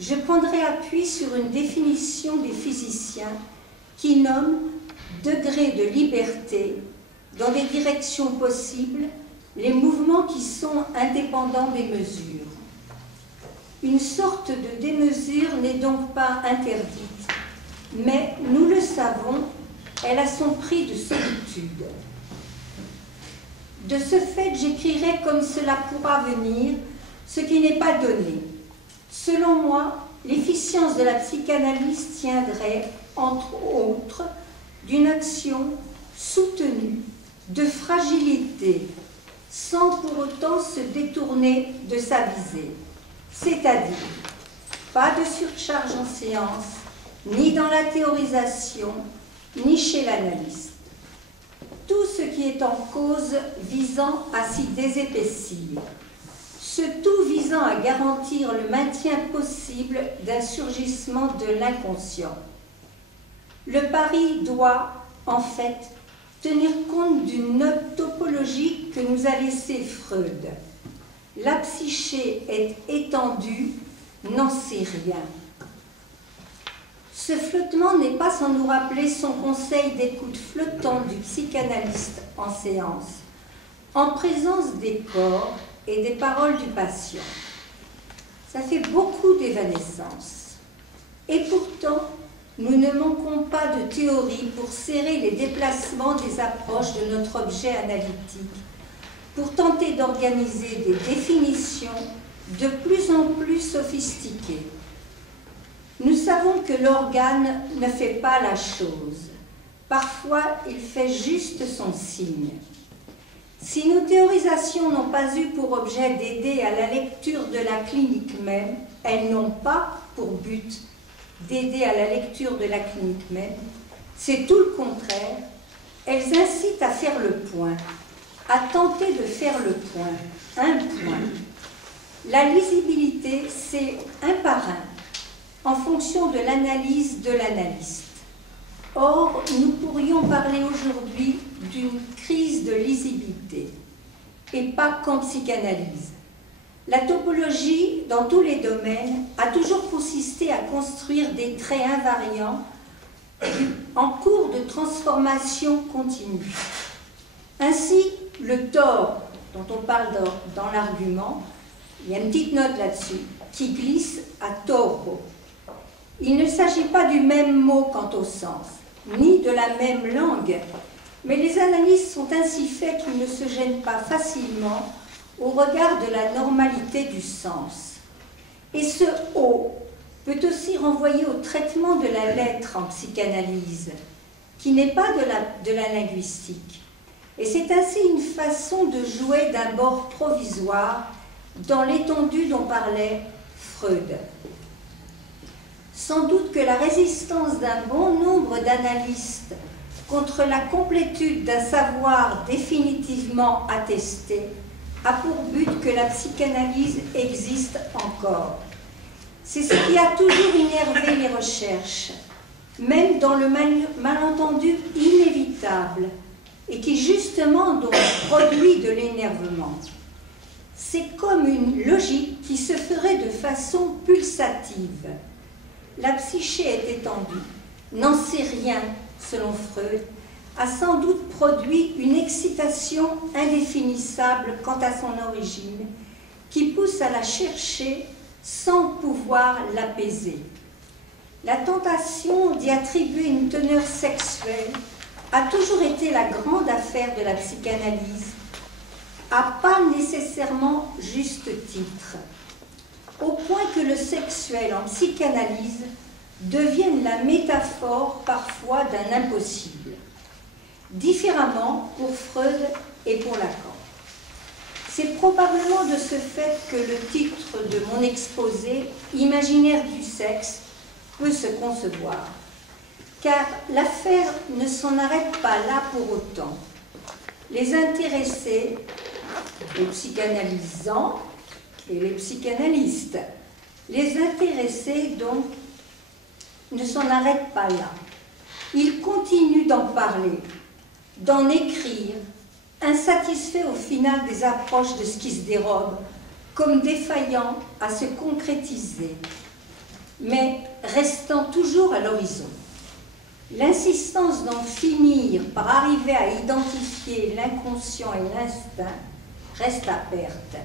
je prendrai appui sur une définition des physiciens qui nomment degré de liberté dans des directions possibles les mouvements qui sont indépendants des mesures. Une sorte de démesure n'est donc pas interdite, mais nous le savons, elle a son prix de solitude. De ce fait, j'écrirai comme cela pourra venir, ce qui n'est pas donné. Selon moi, l'efficience de la psychanalyse tiendrait, entre autres, d'une action soutenue, de fragilité, sans pour autant se détourner de sa visée. C'est-à-dire, pas de surcharge en séance, ni dans la théorisation, ni chez l'analyste. Tout ce qui est en cause visant à s'y désépaissir, ce tout visant à garantir le maintien possible d'un surgissement de l'inconscient. Le pari doit, en fait, tenir compte d'une note topologique que nous a laissée Freud. La psyché est étendue, n'en sait rien. Ce flottement n'est pas sans nous rappeler son conseil d'écoute flottante du psychanalyste en séance, en présence des corps et des paroles du patient. Ça fait beaucoup d'évanescence. Et pourtant, nous ne manquons pas de théorie pour serrer les déplacements des approches de notre objet analytique, pour tenter d'organiser des définitions de plus en plus sophistiquées. Nous savons que l'organe ne fait pas la chose. Parfois, il fait juste son signe. Si nos théorisations n'ont pas eu pour objet d'aider à la lecture de la clinique même, elles n'ont pas pour but d'aider à la lecture de la clinique même, c'est tout le contraire. Elles incitent à faire le point, à tenter de faire le point, un point. La lisibilité, c'est un par un, en fonction de l'analyse de l'analyste. Or, nous pourrions parler aujourd'hui d'une crise de lisibilité, et pas qu'en psychanalyse. La topologie, dans tous les domaines, a toujours consisté à construire des traits invariants en cours de transformation continue. Ainsi, le tort, dont on parle dans l'argument, il y a une petite note là-dessus, qui glisse à taureau. Il ne s'agit pas du même mot quant au sens, ni de la même langue, mais les analyses sont ainsi faites qu'ils ne se gênent pas facilement au regard de la normalité du sens. Et ce « o » peut aussi renvoyer au traitement de la lettre en psychanalyse, qui n'est pas de la linguistique. Et c'est ainsi une façon de jouer d'un bord provisoire dans l'étendue dont parlait Freud. Sans doute que la résistance d'un bon nombre d'analystes contre la complétude d'un savoir définitivement attesté a pour but que la psychanalyse existe encore. C'est ce qui a toujours énervé les recherches, même dans le malentendu inévitable, et qui justement donc produit de l'énervement. C'est comme une logique qui se ferait de façon pulsative. La psyché est étendue, n'en sait rien, selon Freud, a sans doute produit une excitation indéfinissable quant à son origine, qui pousse à la chercher sans pouvoir l'apaiser. La tentation d'y attribuer une teneur sexuelle a toujours été la grande affaire de la psychanalyse, à pas nécessairement juste titre, au point que le sexuel en psychanalyse devienne la métaphore parfois d'un impossible. Différemment pour Freud et pour Lacan. C'est probablement de ce fait que le titre de mon exposé, Imaginaire du sexe, peut se concevoir. Car l'affaire ne s'en arrête pas là pour autant. Les intéressés, les psychanalysants et les psychanalystes, les intéressés donc ne s'en arrêtent pas là. Ils continuent d'en parler, d'en écrire, insatisfaits au final des approches de ce qui se dérobe, comme défaillants à se concrétiser, mais restant toujours à l'horizon. L'insistance d'en finir par arriver à identifier l'inconscient et l'instinct reste à perte,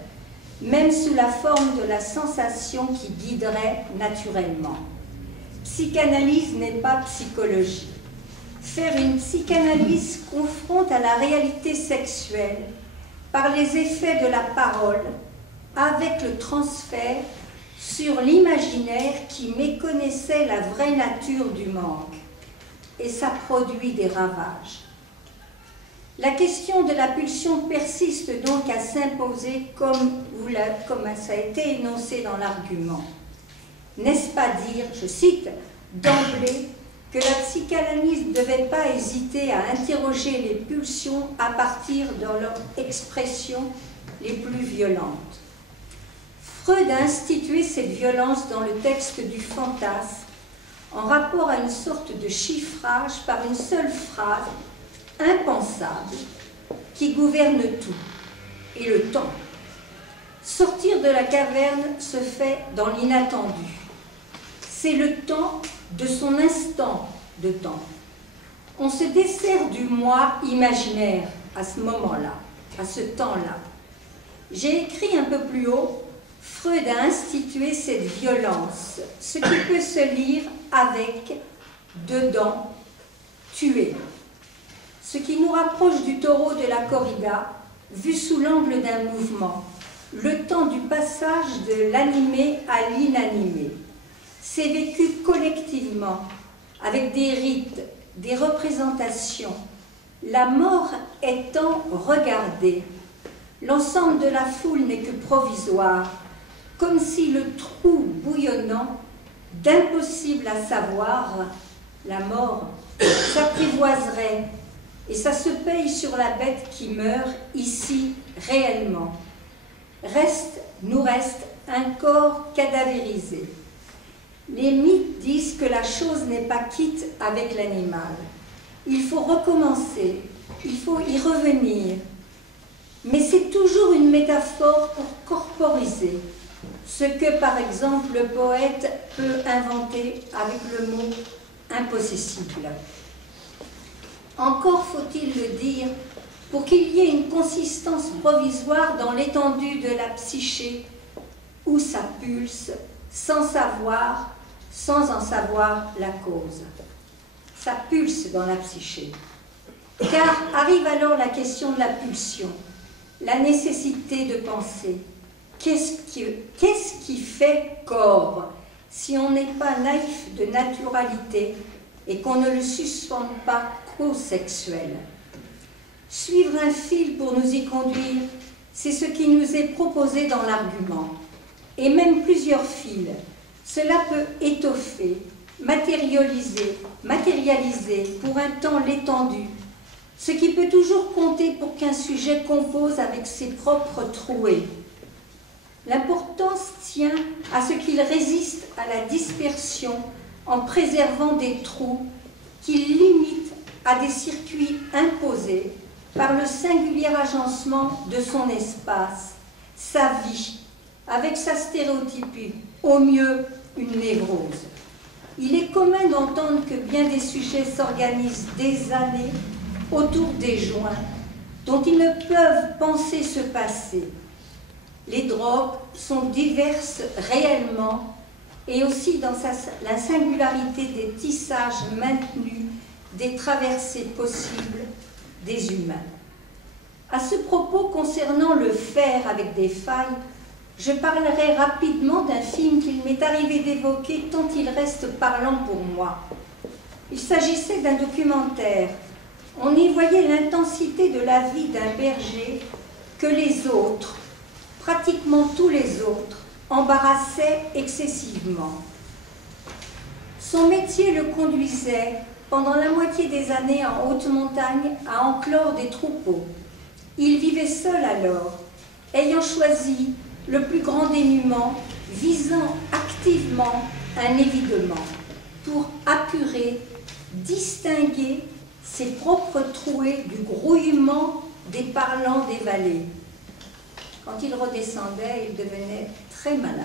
même sous la forme de la sensation qui guiderait naturellement. Psychanalyse n'est pas psychologie. Faire une psychanalyse confronte à la réalité sexuelle par les effets de la parole avec le transfert sur l'imaginaire qui méconnaissait la vraie nature du manque. Et ça produit des ravages. La question de la pulsion persiste donc à s'imposer comme ça a été énoncé dans l'argument. N'est-ce pas dire, je cite, d'emblée, que la psychanalyse ne devait pas hésiter à interroger les pulsions à partir de leurs expressions les plus violentes. Freud a institué cette violence dans le texte du fantasme en rapport à une sorte de chiffrage par une seule phrase impensable qui gouverne tout, et le temps. Sortir de la caverne se fait dans l'inattendu. C'est le temps de son instant de temps. On se dessert du moi imaginaire à ce moment-là, à ce temps-là. J'ai écrit un peu plus haut, Freud a institué cette violence, ce qui peut se lire avec, dedans, tuer. Ce qui nous rapproche du taureau de la corrida, vu sous l'angle d'un mouvement, le temps du passage de l'animé à l'inanimé. C'est vécu collectivement, avec des rites, des représentations, la mort étant regardée. L'ensemble de la foule n'est que provisoire, comme si le trou bouillonnant, d'impossible à savoir, la mort, s'apprivoiserait, et ça se paye sur la bête qui meurt ici réellement. Nous reste un corps cadavérisé. Les mythes disent que la chose n'est pas quitte avec l'animal. Il faut recommencer, il faut y revenir. Mais c'est toujours une métaphore pour corporiser ce que, par exemple, le poète peut inventer avec le mot impossible. Encore faut-il le dire, pour qu'il y ait une consistance provisoire dans l'étendue de la psyché, où ça pulse, sans en savoir la cause. Ça pulse dans la psyché. Car arrive alors la question de la pulsion, la nécessité de penser. Qu'est-ce qui fait corps si on n'est pas naïf de naturalité et qu'on ne le suspende pas qu'au sexuel? Suivre un fil pour nous y conduire, c'est ce qui nous est proposé dans l'argument. Et même plusieurs fils. Cela peut étoffer, matérialiser pour un temps l'étendue, ce qui peut toujours compter pour qu'un sujet compose avec ses propres trouées. L'importance tient à ce qu'il résiste à la dispersion en préservant des trous qu'il limite à des circuits imposés par le singulier agencement de son espace, sa vie, avec sa stéréotypie, au mieux une névrose. Il est commun d'entendre que bien des sujets s'organisent des années autour des joints dont ils ne peuvent penser se passer. Les drogues sont diverses réellement et aussi dans la singularité des tissages maintenus, des traversées possibles des humains. À ce propos, concernant le faire avec des failles, je parlerai rapidement d'un film qu'il m'est arrivé d'évoquer tant il reste parlant pour moi. Il s'agissait d'un documentaire. On y voyait l'intensité de la vie d'un berger que les autres, pratiquement tous les autres, embarrassaient excessivement. Son métier le conduisait, pendant la moitié des années en haute montagne, à enclore des troupeaux. Il vivait seul alors, ayant choisi le plus grand dénuement, visant activement un évidement, pour apurer, distinguer ses propres trouées du grouillement des parlants des vallées. Quand il redescendait, il devenait très malade.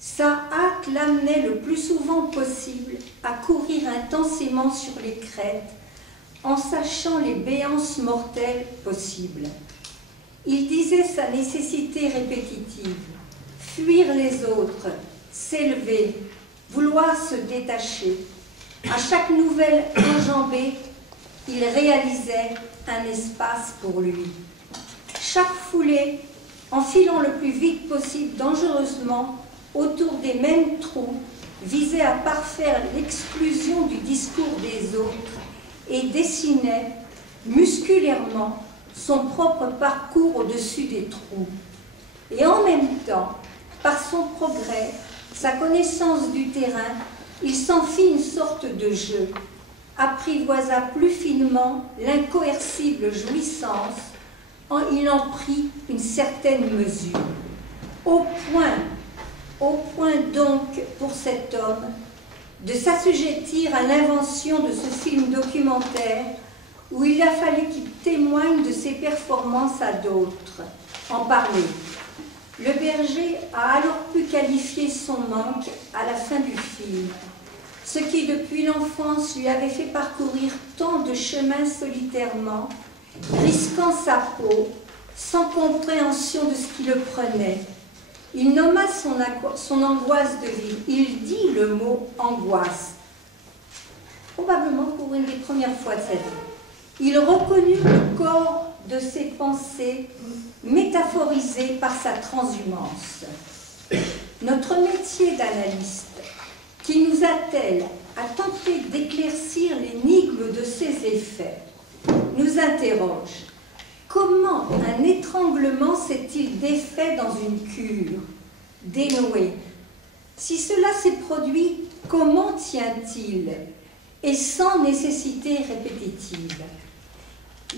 Sa hâte l'amenait le plus souvent possible à courir intensément sur les crêtes, en sachant les béances mortelles possibles. Il disait sa nécessité répétitive, fuir les autres, s'élever, vouloir se détacher. À chaque nouvelle enjambée, il réalisait un espace pour lui. Chaque foulée, enfilant le plus vite possible dangereusement autour des mêmes trous, visait à parfaire l'exclusion du discours des autres et dessinait musculairement son propre parcours au-dessus des trous. Et en même temps, par son progrès, sa connaissance du terrain, il s'en fit une sorte de jeu, apprivoisa plus finement l'incoercible jouissance, il en prit une certaine mesure. Au point donc pour cet homme de s'assujettir à l'invention de ce film documentaire où il a fallu qu'il témoigne de ses performances à d'autres, en parler. Le berger a alors pu qualifier son manque à la fin du film, ce qui depuis l'enfance lui avait fait parcourir tant de chemins solitairement, risquant sa peau, sans compréhension de ce qui le prenait. Il nomma son angoisse de vie. Il dit le mot angoisse, probablement pour une des premières fois de sa vie. Il reconnut le corps de ses pensées métaphorisées par sa transhumance. Notre métier d'analyste, qui nous attelle à tenter d'éclaircir l'énigme de ses effets, nous interroge. Comment un étranglement s'est-il défait dans une cure, dénoué? Si cela s'est produit, comment tient-il? Et sans nécessité répétitive.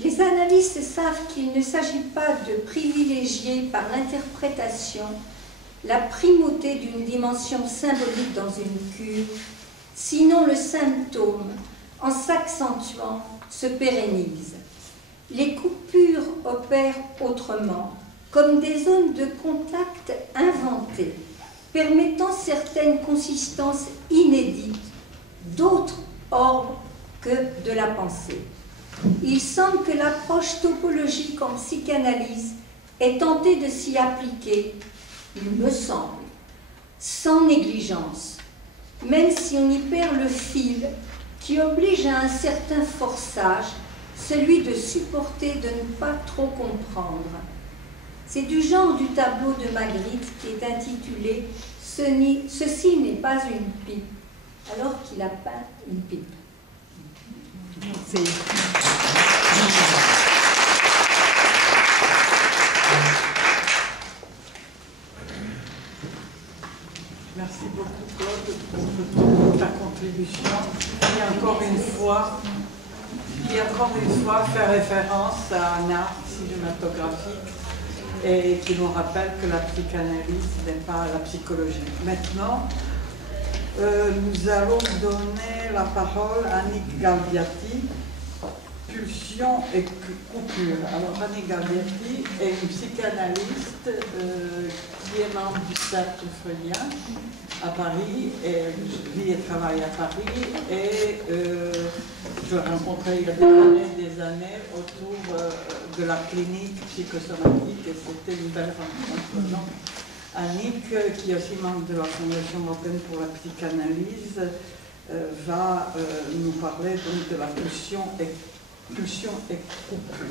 Les analystes savent qu'il ne s'agit pas de privilégier par l'interprétation la primauté d'une dimension symbolique dans une cure, sinon le symptôme, en s'accentuant, se pérennise. Les coupures opèrent autrement, comme des zones de contact inventées, permettant certaines consistances inédites, d'autres ordres que de la pensée. Il semble que l'approche topologique en psychanalyse ait tenté de s'y appliquer, il me semble, sans négligence, même si on y perd le fil qui oblige à un certain forçage, celui de supporter de ne pas trop comprendre. C'est du genre du tableau de Magritte qui est intitulé « Ceci n'est pas une pipe », alors qu'il a peint une pipe. Merci. Merci beaucoup Claude pour ta contribution. Et encore une fois, faire référence à un art cinématographique et qui nous rappelle que la psychanalyse n'est pas la psychologie. Maintenant, nous allons donner la parole à Annick Galbiati, Pulsion et coupure. Alors Annick Galbiati est une psychanalyste qui est membre du Cercle Freudien à Paris, et vit et travaille à Paris, et je l'ai rencontrée il y a des années autour de la clinique psychosomatique, et c'était une belle rencontre. Donc, Annick, qui est aussi membre de la Fondation européenne pour la psychanalyse, va nous parler donc de la pulsion et coupure.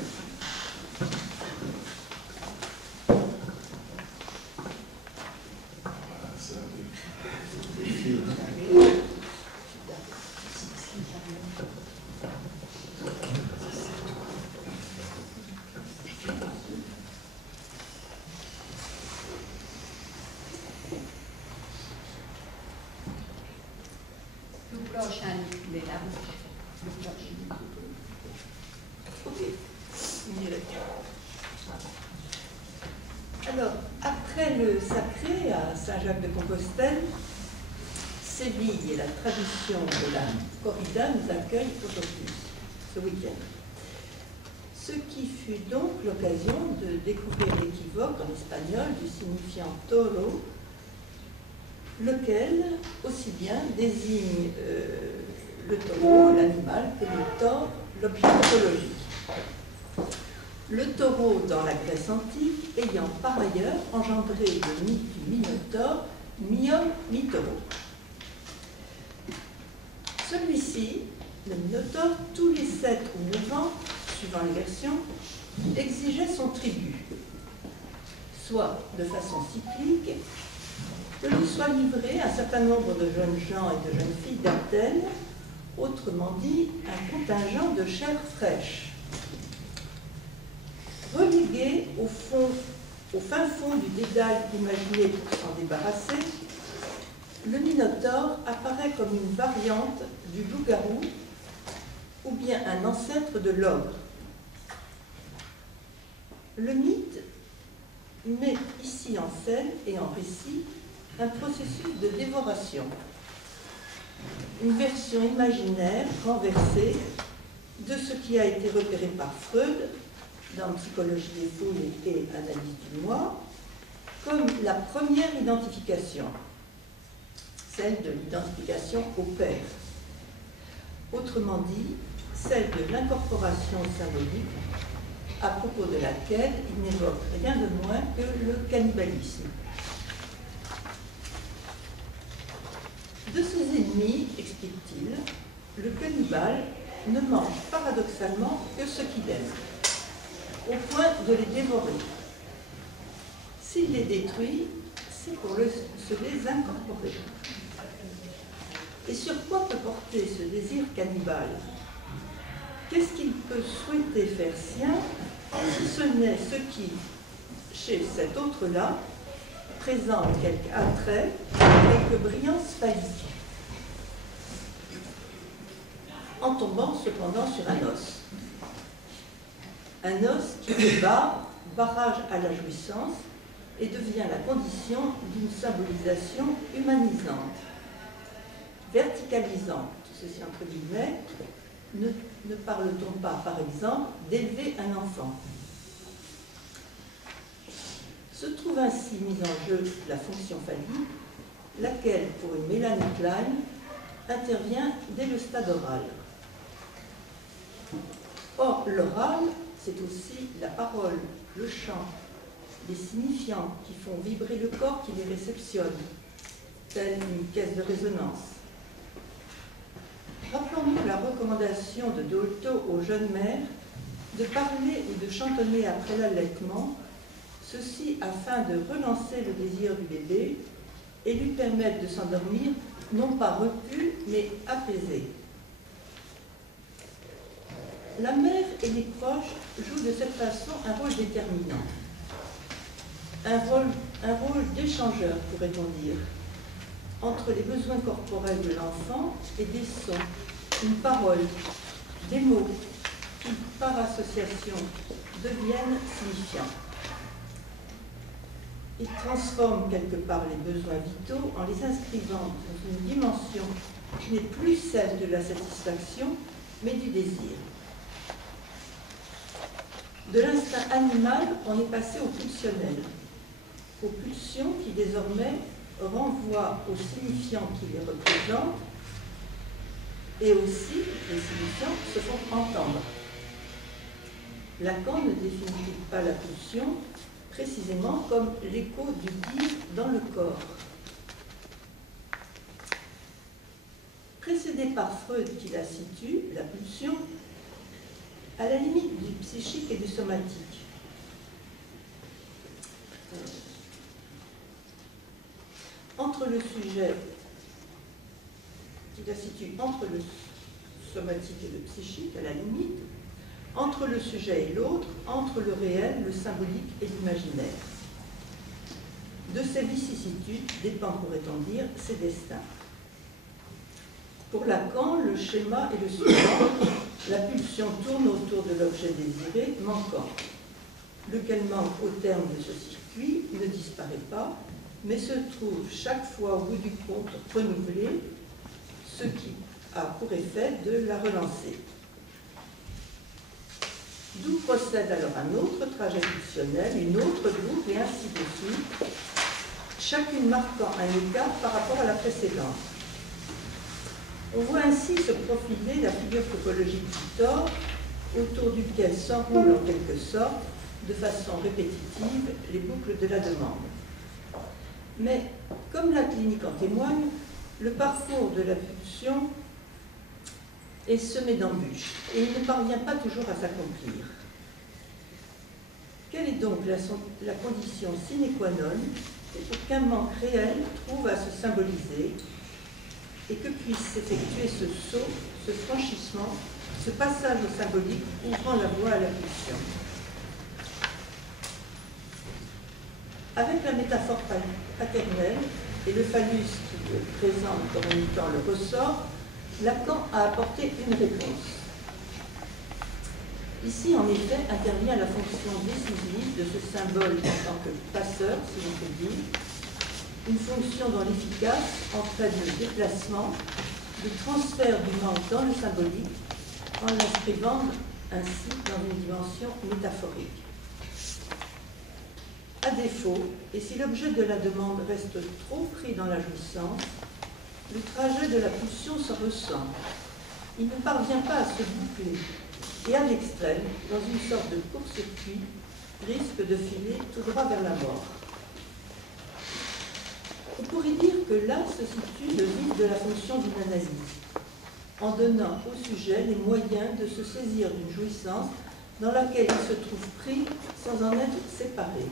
Alors, après le sacré à Saint-Jacques-de-Compostelle, Séville et la tradition de la corrida nous accueillent aujourd'hui, ce week-end. Ce qui fut donc l'occasion de découvrir l'équivoque en espagnol du signifiant toro, lequel aussi bien désigne le taureau, l'animal, que le tore, l'objet mythologique. Le taureau dans la Grèce antique ayant par ailleurs engendré le mythe du Minotaure, Mion Mythoro. Celui-ci, le Minotaure, tous les 7 ou 9 ans, suivant les versions, exigeait son tribut, soit de façon cyclique, que lui soit livré un certain nombre de jeunes gens et de jeunes filles d'Athènes, autrement dit, un contingent de chair fraîche. Relégué au fin fond du dédale imaginé pour s'en débarrasser, le Minotaure apparaît comme une variante du loup-garou ou bien un ancêtre de l'ogre. Le mythe met ici en scène et en récit un processus de dévoration, une version imaginaire renversée de ce qui a été repéré par Freud dans Psychologie des foules et Analyse du moi, comme la première identification, celle de l'identification au père. Autrement dit, celle de l'incorporation symbolique, à propos de laquelle il n'évoque rien de moins que le cannibalisme. De ses ennemis, explique-t-il, le cannibale ne mange paradoxalement que ce qu'il aime, au point de les dévorer. S'il les détruit, c'est pour se les incorporer. Et sur quoi peut porter ce désir cannibale? Qu'est-ce qu'il peut souhaiter faire sien, si ce n'est ce qui, chez cet autre-là, présente quelque attrait, quelque brillance phallique, en tombant cependant sur un os. Un os qui bat, barrage à la jouissance, et devient la condition d'une symbolisation humanisante, verticalisante, ceci entre guillemets. Ne parle-t-on pas, par exemple, d'élever un enfant? Se trouve ainsi mise en jeu la fonction phallique, laquelle, pour une Mélanie Klein, intervient dès le stade oral. Or, l'oral, c'est aussi la parole, le chant, les signifiants qui font vibrer le corps qui les réceptionne, telle une caisse de résonance. Rappelons-nous la recommandation de Dolto aux jeunes mères de parler ou de chantonner après l'allaitement, ceci afin de relancer le désir du bébé et lui permettre de s'endormir, non pas repu, mais apaisé. La mère et les proches jouent de cette façon un rôle déterminant, un rôle d'échangeur, pourrait-on dire, entre les besoins corporels de l'enfant et des sons, une parole, des mots qui, par association, deviennent signifiants. Ils transforment quelque part les besoins vitaux en les inscrivant dans une dimension qui n'est plus celle de la satisfaction, mais du désir. De l'instinct animal, on est passé au pulsionnel, aux pulsions qui désormais renvoient aux signifiants qui les représentent, et aussi les signifiants se font entendre. Lacan ne définit pas la pulsion précisément comme l'écho du dire dans le corps. Précédée par Freud qui la situe, la pulsion, à la limite du psychique et du somatique. Entre le sujet, qui la situe entre le somatique et le psychique, à la limite, entre le sujet et l'autre, entre le réel, le symbolique et l'imaginaire. De ces vicissitudes dépend, pourrait-on dire, ses destins. Pour Lacan, le schéma est le suivant. La pulsion tourne autour de l'objet désiré manquant, lequel manque au terme de ce circuit ne disparaît pas, mais se trouve chaque fois au bout du compte renouvelé, ce qui a pour effet de la relancer. D'où procède alors un autre trajet pulsionnel, une autre boucle et ainsi de suite, chacune marquant un écart par rapport à la précédente. On voit ainsi se profiler la figure topologique du tort, autour duquel s'enroulent en quelque sorte, de façon répétitive, les boucles de la demande. Mais, comme la clinique en témoigne, le parcours de la pulsion est semé d'embûches et il ne parvient pas toujours à s'accomplir. Quelle est donc la condition sine qua non pour qu'un manque réel trouve à se symboliser et que puisse s'effectuer ce saut, ce franchissement, ce passage au symbolique ouvrant la voie à la pulsion? Avec la métaphore paternelle et le phallus qui le présente comme étant le ressort, Lacan a apporté une réponse. Ici, en effet, intervient la fonction décisive de ce symbole en tant que passeur, si l'on peut dire, une fonction dont l'efficace entraîne le déplacement, le transfert du manque dans le symbolique, en l'inscrivant ainsi dans une dimension métaphorique. À défaut, et si l'objet de la demande reste trop pris dans la jouissance, le trajet de la pulsion se ressent. Il ne parvient pas à se boucler et à l'extrême, dans une sorte de court-circuit, risque de filer tout droit vers la mort. On pourrait dire que là se situe le vide de la fonction d'une analyse, en donnant au sujet les moyens de se saisir d'une jouissance dans laquelle il se trouve pris sans en être séparé.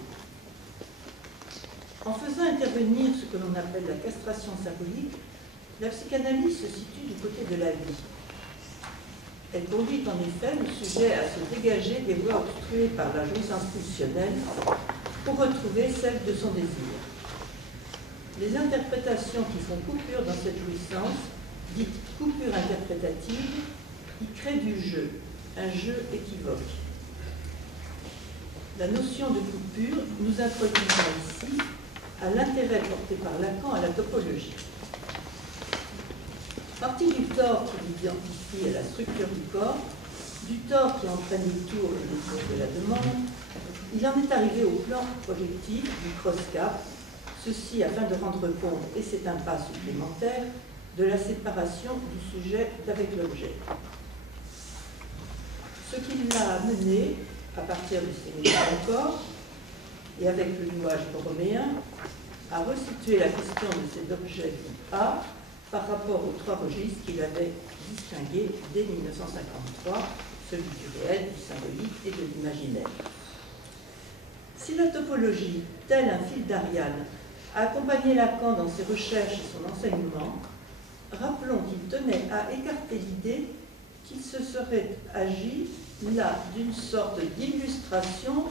En faisant intervenir ce que l'on appelle la castration symbolique, la psychanalyse se situe du côté de la vie. Elle conduit en effet le sujet à se dégager des voies obstruées par la jouissance pulsionnelle pour retrouver celle de son désir. Les interprétations qui font coupure dans cette jouissance, dites coupure interprétative, y créent du jeu, un jeu équivoque. La notion de coupure nous introduira ici à l'intérêt porté par Lacan à la topologie. Partie du tort qui l'identifie à la structure du corps, du tort qui entraîne les tours et les tours de la demande, il en est arrivé au plan projectif du cross-cap, ceci afin de rendre compte, et c'est un pas supplémentaire, de la séparation du sujet d'avec l'objet. Ce qui l'a amené, à partir de ces méthodes encore, et avec le nuage borroméen, à resituer la question de cet objet A par rapport aux trois registres qu'il avait distingués dès 1953, celui du réel, du symbolique et de l'imaginaire. Si la topologie, tel un fil d'Ariane, a accompagné Lacan dans ses recherches et son enseignement, rappelons qu'il tenait à écarter l'idée qu'il se serait agi là d'une sorte d'illustration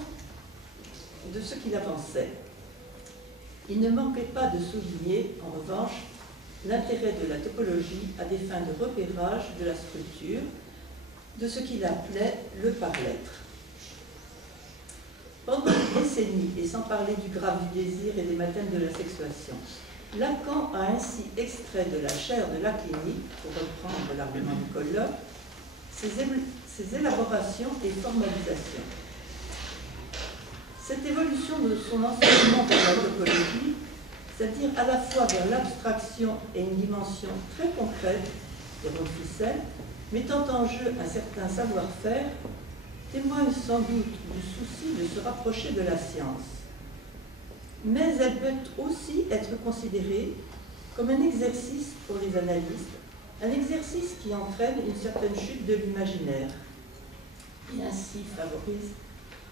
de ce qu'il avançait. Il ne manquait pas de souligner, en revanche, l'intérêt de la topologie à des fins de repérage de la structure, de ce qu'il appelait le par-lettre. Pendant des décennies, et sans parler du grave du désir et des matins de la sexuation, Lacan a ainsi extrait de la chair de la clinique, pour reprendre l'argument du colloque, ses élaborations et formalisations. Cette évolution de son enseignement de la topologie, c'est-à-dire à la fois vers l'abstraction et une dimension très concrète des ronds de ficelle, mettant en jeu un certain savoir-faire, témoigne sans doute du souci de se rapprocher de la science. Mais elle peut aussi être considérée comme un exercice pour les analystes, un exercice qui entraîne une certaine chute de l'imaginaire et ainsi favorise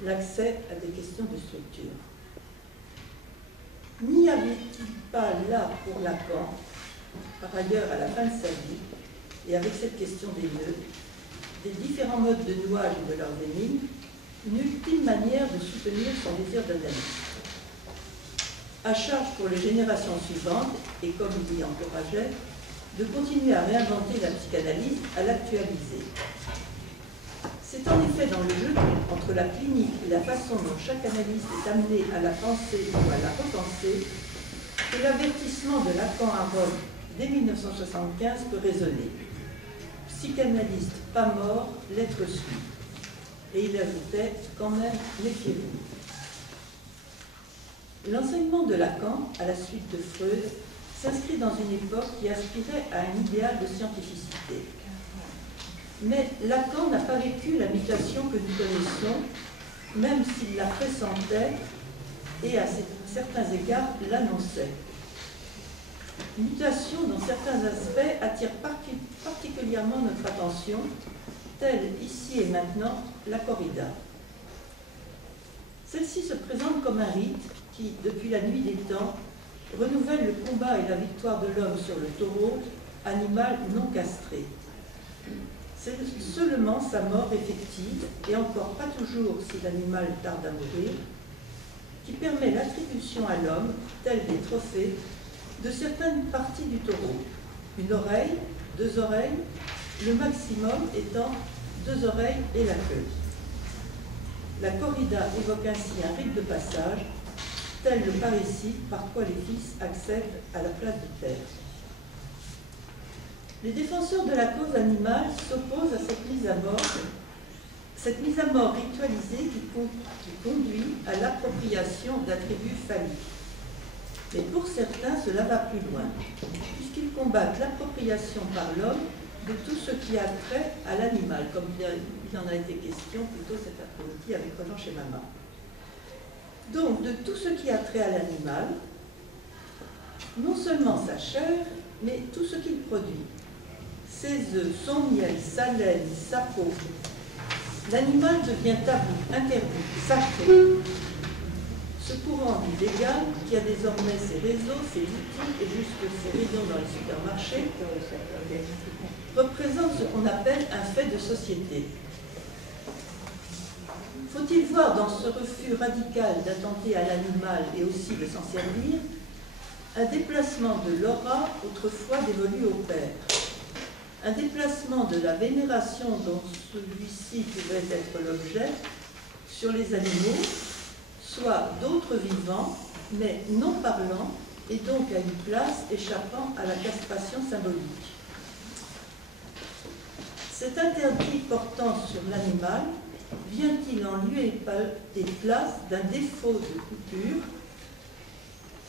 l'accès à des questions de structure. N'y avait-il pas là pour Lacan, par ailleurs à la fin de sa vie, et avec cette question des nœuds, des différents modes de nouage et de leurs énigmes, une ultime manière de soutenir son désir d'analyse. À charge pour les générations suivantes, et comme il y encourageait, de continuer à réinventer la psychanalyse, à l'actualiser. C'est en effet dans le jeu entre la clinique et la façon dont chaque analyste est amené à la penser ou à la repenser que l'avertissement de Lacan à Rome dès 1975 peut résonner. Psychanalyste pas mort, l'être suit. Et il ajoutait quand même méfiez-vous. L'enseignement de Lacan, à la suite de Freud, s'inscrit dans une époque qui aspirait à un idéal de scientificité. Mais Lacan n'a pas vécu la mutation que nous connaissons, même s'il la pressentait et à certains égards l'annonçait. Mutation dont certains aspects attirent particulièrement notre attention, telle ici et maintenant la corrida. Celle-ci se présente comme un rite qui, depuis la nuit des temps, renouvelle le combat et la victoire de l'homme sur le taureau, animal non castré. C'est seulement sa mort effective, et encore pas toujours si l'animal tarde à mourir, qui permet l'attribution à l'homme, tel des trophées, de certaines parties du taureau. Une oreille, 2 oreilles, le maximum étant 2 oreilles et la queue. La corrida évoque ainsi un rite de passage, tel le parricide par quoi les fils accèdent à la place du père. Les défenseurs de la cause animale s'opposent à cette mise à mort ritualisée qui conduit à l'appropriation d'attributs phalliques. Mais pour certains, cela va plus loin, puisqu'ils combattent l'appropriation par l'homme de tout ce qui a trait à l'animal, comme il en a été question plus tôt cet après-midi avec Roland chez Maman. Donc, de tout ce qui a trait à l'animal, non seulement sa chair, mais tout ce qu'il produit. Ses œufs, son miel, sa laine, sa peau. L'animal devient tabou, interdit, sacré. Ce courant illégal, qui a désormais ses réseaux, ses boutiques et jusque ses rayons dans les supermarchés, représente ce qu'on appelle un fait de société. Faut-il voir dans ce refus radical d'attenter à l'animal et aussi de s'en servir un déplacement de l'aura autrefois dévolu au père, un déplacement de la vénération dont celui-ci pouvait être l'objet sur les animaux, soit d'autres vivants, mais non parlants, et donc à une place échappant à la castration symbolique. Cet interdit portant sur l'animal vient-il en lieu et place d'un défaut de coupure,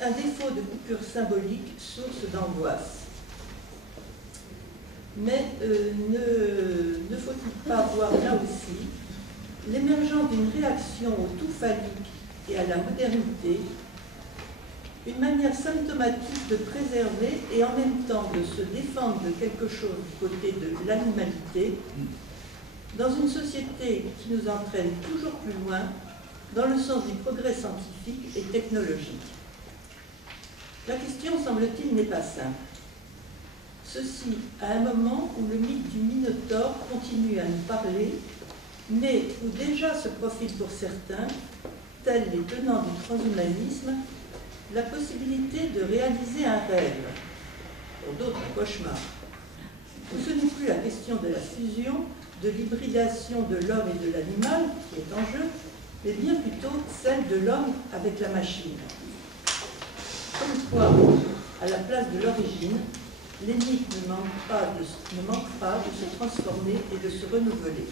un défaut de coupure symbolique, source d'angoisse? Mais ne faut-il pas voir là aussi l'émergence d'une réaction au tout phallique et à la modernité, une manière symptomatique de préserver et en même temps de se défendre de quelque chose du côté de l'animalité, dans une société qui nous entraîne toujours plus loin dans le sens du progrès scientifique et technologique. La question, semble-t-il, n'est pas simple. Ceci à un moment où le mythe du Minotaure continue à nous parler, mais où déjà se profile pour certains, tels les tenants du transhumanisme, la possibilité de réaliser un rêve, pour d'autres un cauchemar, où ce n'est plus la question de la fusion, de l'hybridation de l'homme et de l'animal qui est en jeu, mais bien plutôt celle de l'homme avec la machine. Comme quoi, à la place de l'origine, l'énigme ne manque pas de se transformer et de se renouveler.